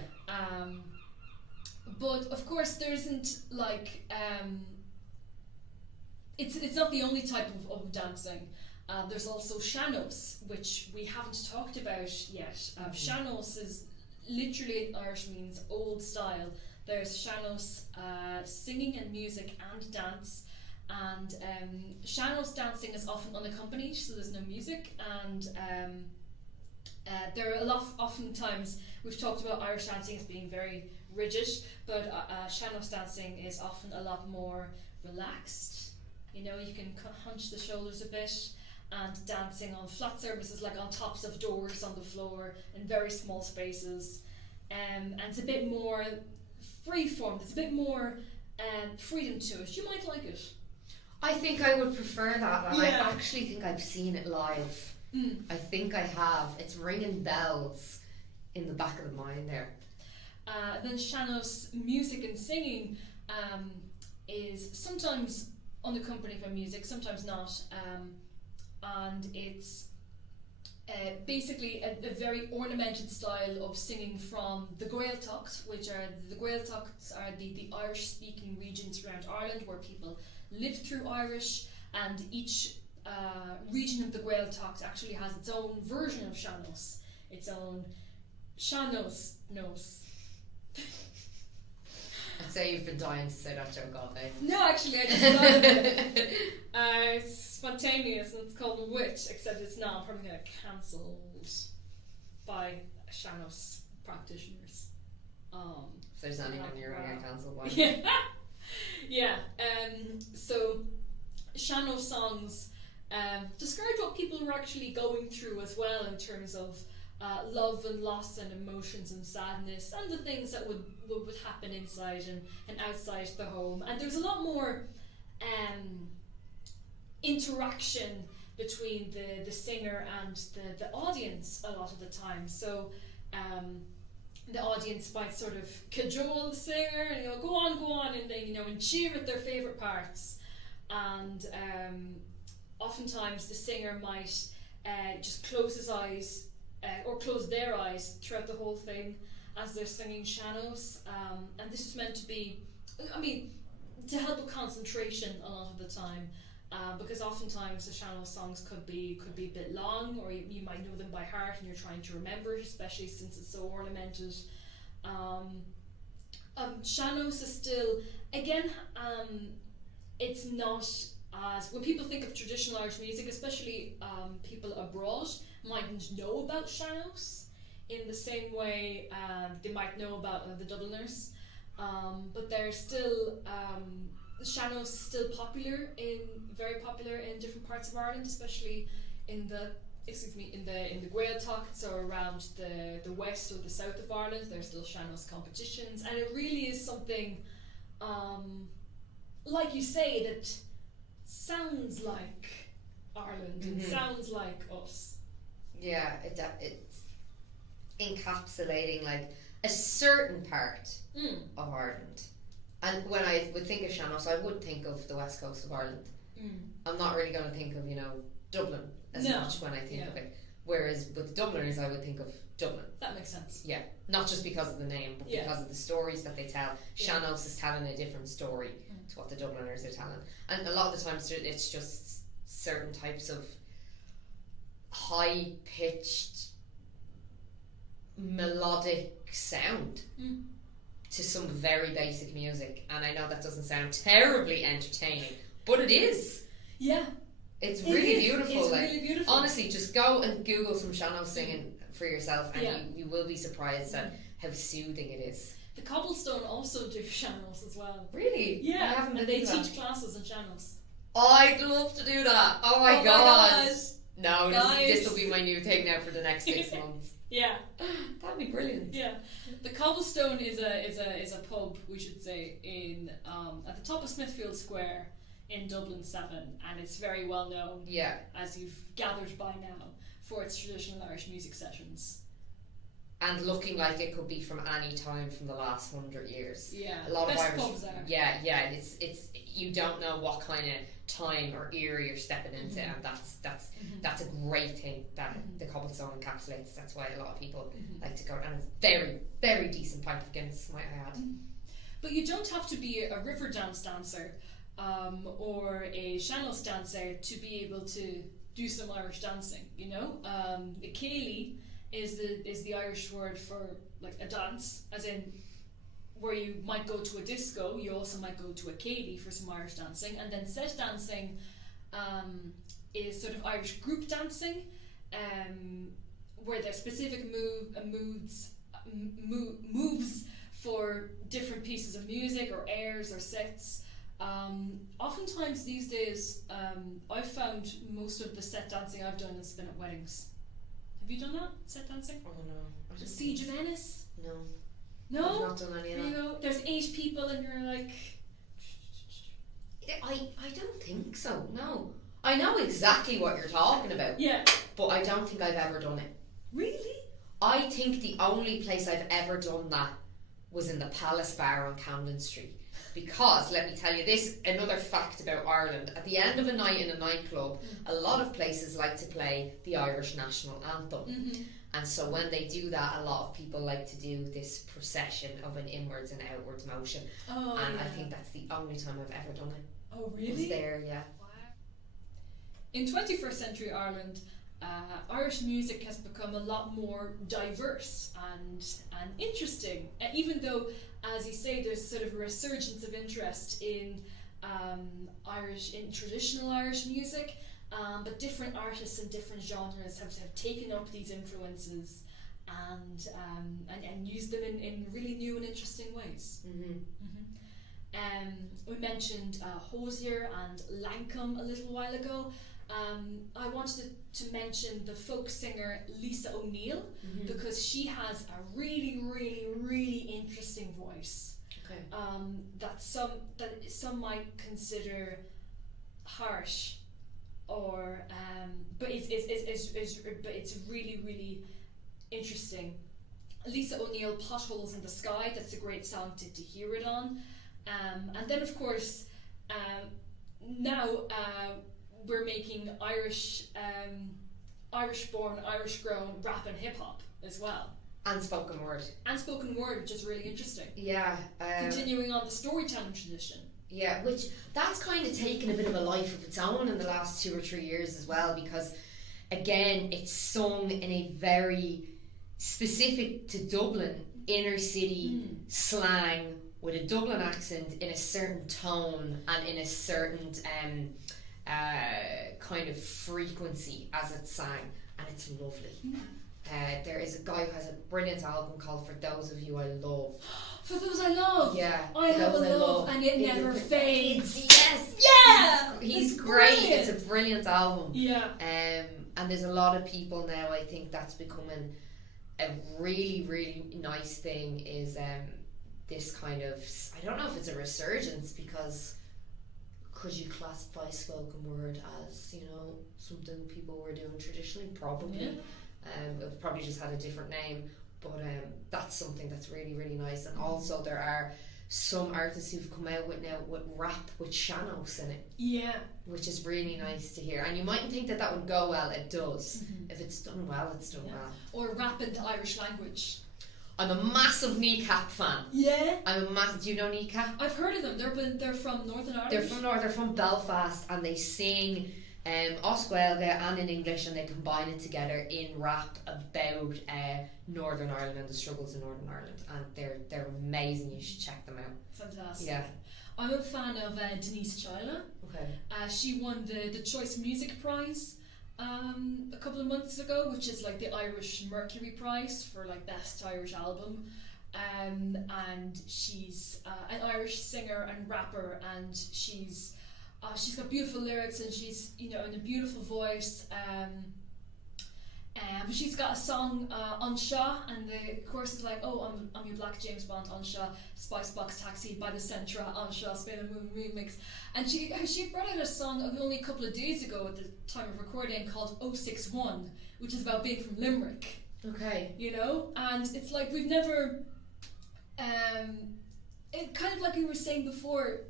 But of course there isn't like it's not the only type of dancing. There's also sean-nós, which we haven't talked about yet. Sean-nós is literally in Irish means old style. There's sean-nós singing and music and dance. And sean-nós dancing is often unaccompanied, so there's no music, and there are oftentimes we've talked about Irish dancing as being very rigid, but sean-nós dancing is often a lot more relaxed. You can hunch the shoulders a bit, and dancing on flat surfaces like on tops of doors on the floor in very small spaces, and it's a bit more free-form. There's a bit more freedom to it. You might like it. I think I would prefer that, and I actually think I've seen it live. I think I have. It's ringing bells in the back of the mind there. Then sean-nós music and singing is sometimes unaccompanied by music, sometimes not, and it's basically a very ornamented style of singing from the Gaeltacht, which are the Irish-speaking regions around Ireland where people live through Irish, and each region of the Gaeltacht actually has its own version of sean-nós, its own sean-nós. I'd say you've been dying to say that joke all day. No, actually, I just thought of it. It's spontaneous, and it's called Witch, except it's not. I'm probably going to get cancelled by sean-nós practitioners. If there's anyone you're going to get cancelled by. Yeah. So sean-nós songs describe what people were actually going through as well, in terms of love and loss and emotions and sadness, and the things that would happen inside and outside the home. And there's a lot more interaction between the singer and the audience a lot of the time. So the audience might sort of cajole the singer and go on, and they and cheer at their favourite parts. And oftentimes the singer might just close his eyes or close their eyes throughout the whole thing as they're singing sean-nós, and this is meant to be, to help with concentration a lot of the time, because oftentimes the sean-nós songs could be a bit long, or you might know them by heart and you're trying to remember it, especially since it's so ornamented. Sean-nós is still, again, it's not as, when people think of traditional Irish music, especially people abroad mightn't know about sean-nós in the same way they might know about the Dubliners, but they're still sean-nós still very popular in different parts of Ireland, especially in the Gaeltacht, so around the west or the south of Ireland. There's still sean-nós competitions, and it really is something, like you say, that sounds like Ireland and sounds like us. Yeah, it's encapsulating like a certain part of Ireland. And when I would think of sean-nós, I would think of the west coast of Ireland. I'm not really going to think of, Dublin as much when I think of it. Whereas with Dubliners, I would think of Dublin. That makes sense. Yeah, not just because of the name, but because of the stories that they tell. sean-nós is telling a different story to what the Dubliners are telling. And a lot of the times it's just certain types of high-pitched melodic sound to some very basic music. And I know that doesn't sound terribly entertaining, but it is. Yeah. It's really beautiful. It's really beautiful. Honestly, just go and Google some sean-nós singing for yourself, and you will be surprised at how soothing it is. The Cobblestone also do sean-nós as well. Really? Yeah. I haven't and been they to that. teach classes in sean-nós. I'd love to do that. Oh my god. No, this will be my new thing now for the next 6 months. Yeah. That'd be brilliant. Yeah. The Cobblestone is a pub, we should say, in at the top of Smithfield Square in Dublin 7, and it's very well known, as you've gathered by now, for its traditional Irish music sessions. And looking like it could be from any time from the last 100 years. Yeah, a lot best of Irish pubs are. Yeah, it's you don't know what kind of time or era you're stepping into, and that's a great thing that the Cobblestone encapsulates. That's why a lot of people like to go, and it's very, very decent pint of Guinness, might I add. But you don't have to be a Riverdance dancer or a sean-nós dancer to be able to do some Irish dancing. The céilí is the Irish word for like a dance, as in where you might go to a disco, you also might go to a céilí for some Irish dancing. And then set dancing is sort of Irish group dancing, where there's specific moves for different pieces of music or airs or sets. Oftentimes these days, I've found most of the set dancing I've done has been at weddings. Have you done that? Set dancing? Oh no. The Siege of Ennis? No. No? I've not done any of that. There's 8 people and you're like... I don't think so, no. I know exactly what you're talking about. Yeah. But I don't think I've ever done it. Really? I think the only place I've ever done that was in the Palace Bar on Camden Street. Because, let me tell you this, another fact about Ireland. At the end of a night in a nightclub, a lot of places like to play the Irish national anthem. And so when they do that, a lot of people like to do this procession of an inwards and outwards motion. I think that's the only time I've ever done it. Oh, really? Was there, yeah. Wow. In 21st century Ireland, Irish music has become a lot more diverse and interesting, even though, as you say, there's sort of a resurgence of interest in traditional Irish music, but different artists and different genres have taken up these influences and used them in really new and interesting ways. We mentioned Hosier and Lankum a little while ago. I wanted to mention the folk singer Lisa O'Neill, because she has a really, really, really interesting voice. Okay. That some might consider harsh, or but it's really, really interesting. Lisa O'Neill, Potholes in the Sky. That's a great song to hear it on. And then of course now we're making Irish-born, Irish-grown rap and hip-hop as well. And spoken word. And spoken word, which is really interesting. Yeah. Continuing on the storytelling tradition. Yeah, which that's kind of taken a bit of a life of its own in the last 2 or 3 years as well, because again, it's sung in a very specific to Dublin, inner city slang, with a Dublin accent in a certain tone and in a certain kind of frequency as it's sang, and it's lovely. There is a guy who has a brilliant album called For Those of You I Love. For Those I Love. Yeah. I have a love and it never fades. Yes. Yeah. He's great. Brilliant. It's a brilliant album. Yeah. And there's a lot of people now, I think that's becoming a really, really nice thing is this kind of, I don't know if it's a resurgence because could you classify spoken word as, something people were doing traditionally? Probably. Yeah. It probably just had a different name, but that's something that's really, really nice. And also there are some artists who've come out with rap with sean-nós in it. Yeah. Which is really nice to hear. And you mightn't think that would go well. It does. If it's done well, it's done well. Or rap in the Irish language. I'm a massive Kneecap fan. Yeah. Do you know Kneecap? I've heard of them. They're from Northern Ireland. They're from Belfast, and they sing os Gaeilge and in English, and they combine it together in rap about Northern Ireland and the struggles in Northern Ireland, and they're amazing. You should check them out. Fantastic. Yeah. I'm a fan of Denise Chyla. Okay. She won the Choice Music Prize a couple of months ago, which is like the Irish Mercury Prize for like best Irish album. And she's an Irish singer and rapper, and she's got beautiful lyrics, and she's in a beautiful voice. But she's got a song on Shaw, and the chorus is like, "Oh, I'm your black James Bond on Shaw, Spice Box Taxi by the Centra on Shaw, Spain and Moon remix." And she brought out a song only a couple of days ago at the time of recording called 061, which is about being from Limerick. Okay. And it's like we've never, it kind of like we were saying before,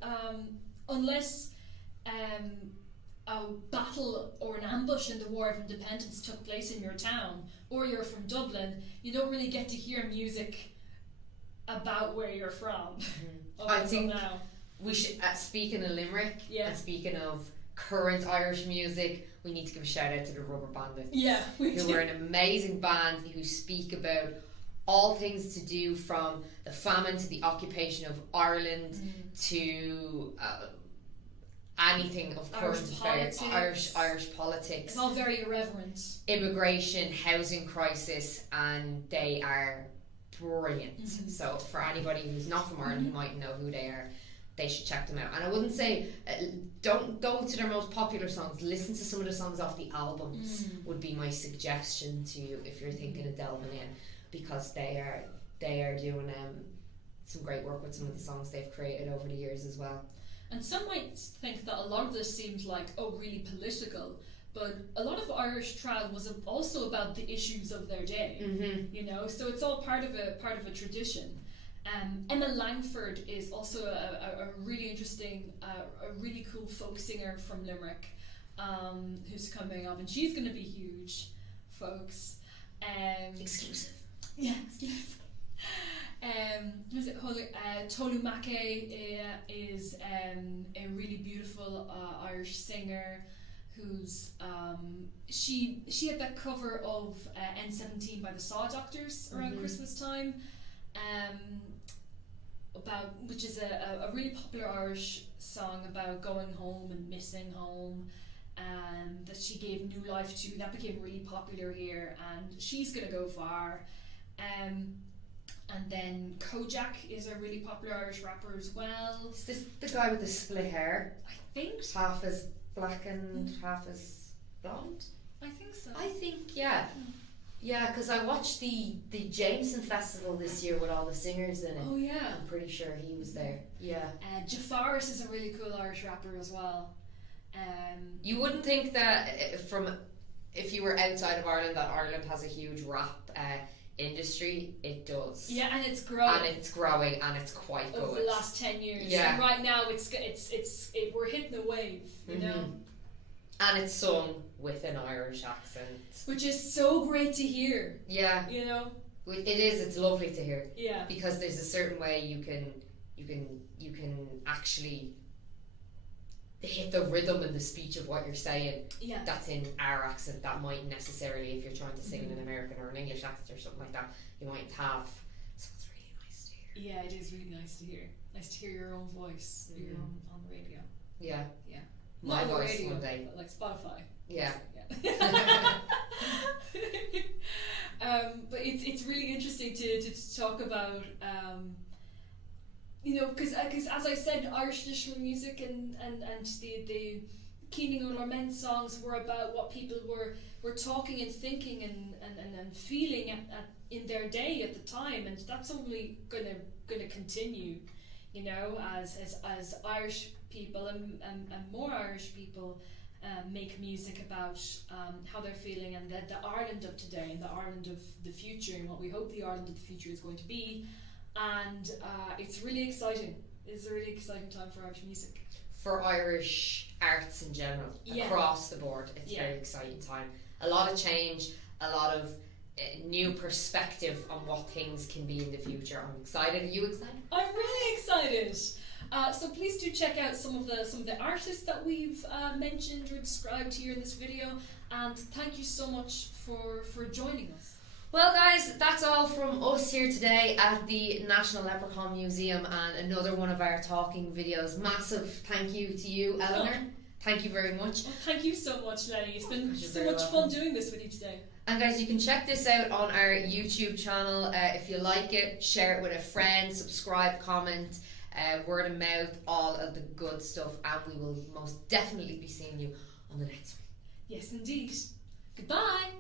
unless a battle or an ambush in the War of Independence took place in your town, or you're from Dublin, you don't really get to hear music about where you're from. I think now. We should, speaking of Limerick, Yeah. and speaking of current Irish music, we need to give a shout out to the Rubber Bandits. Yeah, who are an amazing band who speak about all things to do from the famine to the occupation of Ireland to anything of current affairs, Irish politics. It's all very irreverent. Immigration, housing crisis, and they are brilliant. So for anybody who's not from Ireland who might know who they are, they should check them out. And I wouldn't say don't go to their most popular songs. Listen to some of the songs off the albums would be my suggestion to you if you're thinking of delving in, because they are doing some great work with some of the songs they've created over the years as well. And some might think that a lot of this seems like really political, but a lot of Irish trad was also about the issues of their day. So it's all part of a tradition. Emma Langford is also a really interesting, a really cool folk singer from Limerick, who's coming up, and she's going to be huge, folks. Exclusive. Yeah, exclusive. Who's it called? Tolu Make is a really beautiful Irish singer who's she had that cover of N17 by the Saw Doctors around Christmas time, which is a really popular Irish song about going home and missing home, that she gave new life to. That became really popular here, and she's gonna go far. And then Kojak is a really popular Irish rapper as well. Is this the guy with the split hair? I think so. Half as black and half as blonde? I think so. I think, yeah. Yeah, because I watched the Jameson Festival this year with all the singers in it. Oh yeah. I'm pretty sure he was there. Yeah. Jafaris is a really cool Irish rapper as well. You wouldn't think that if you were outside of Ireland that Ireland has a huge rap industry. It does. Yeah, and it's growing. And it's quite good. Over the last 10 years. Yeah. And right now we're hitting a wave, you know. And it's sung with an Irish accent, which is so great to hear. Yeah. You know. It is. It's lovely to hear. Yeah. Because there's a certain way you can actually hit the rhythm and the speech of what you're saying. Yeah. That's in our accent. That mightn't necessarily, if you're trying to sing in an American or an English accent or something like that, you might have. So it's really nice to hear. Yeah, it is really nice to hear. Nice to hear your own voice. Your own on the radio. Yeah. Yeah. My Not voice radio, one day. but like Spotify. Yeah. But it's really interesting to talk about, you know, because as I said, Irish traditional music and the Keening or Lament songs were about what people were talking and thinking and feeling in their day at the time, and that's only gonna continue, you know, as Irish people and more Irish people make music about how they're feeling, and the Ireland of today and the Ireland of the future, and what we hope the Ireland of the future is going to be. And it's really exciting. It's a really exciting time for Irish music. For Irish arts in general, across the board, it's a very exciting time. A lot of change, a lot of new perspective on what things can be in the future. I'm excited. Are you excited? I'm really excited. So please do check out some of the artists that we've mentioned or described here in this video, and thank you so much for joining us. Well guys, that's all from us here today at the National Leprechaun Museum, and another one of our talking videos. Massive thank you to you, Eleanor. Thank you very much. Well, thank you so much, Lenny. It's been so much fun doing this with you today. And guys, you can check this out on our YouTube channel. If you like it, share it with a friend, subscribe, comment, word of mouth, all of the good stuff, and we will most definitely be seeing you on the next one. Yes, indeed. Goodbye.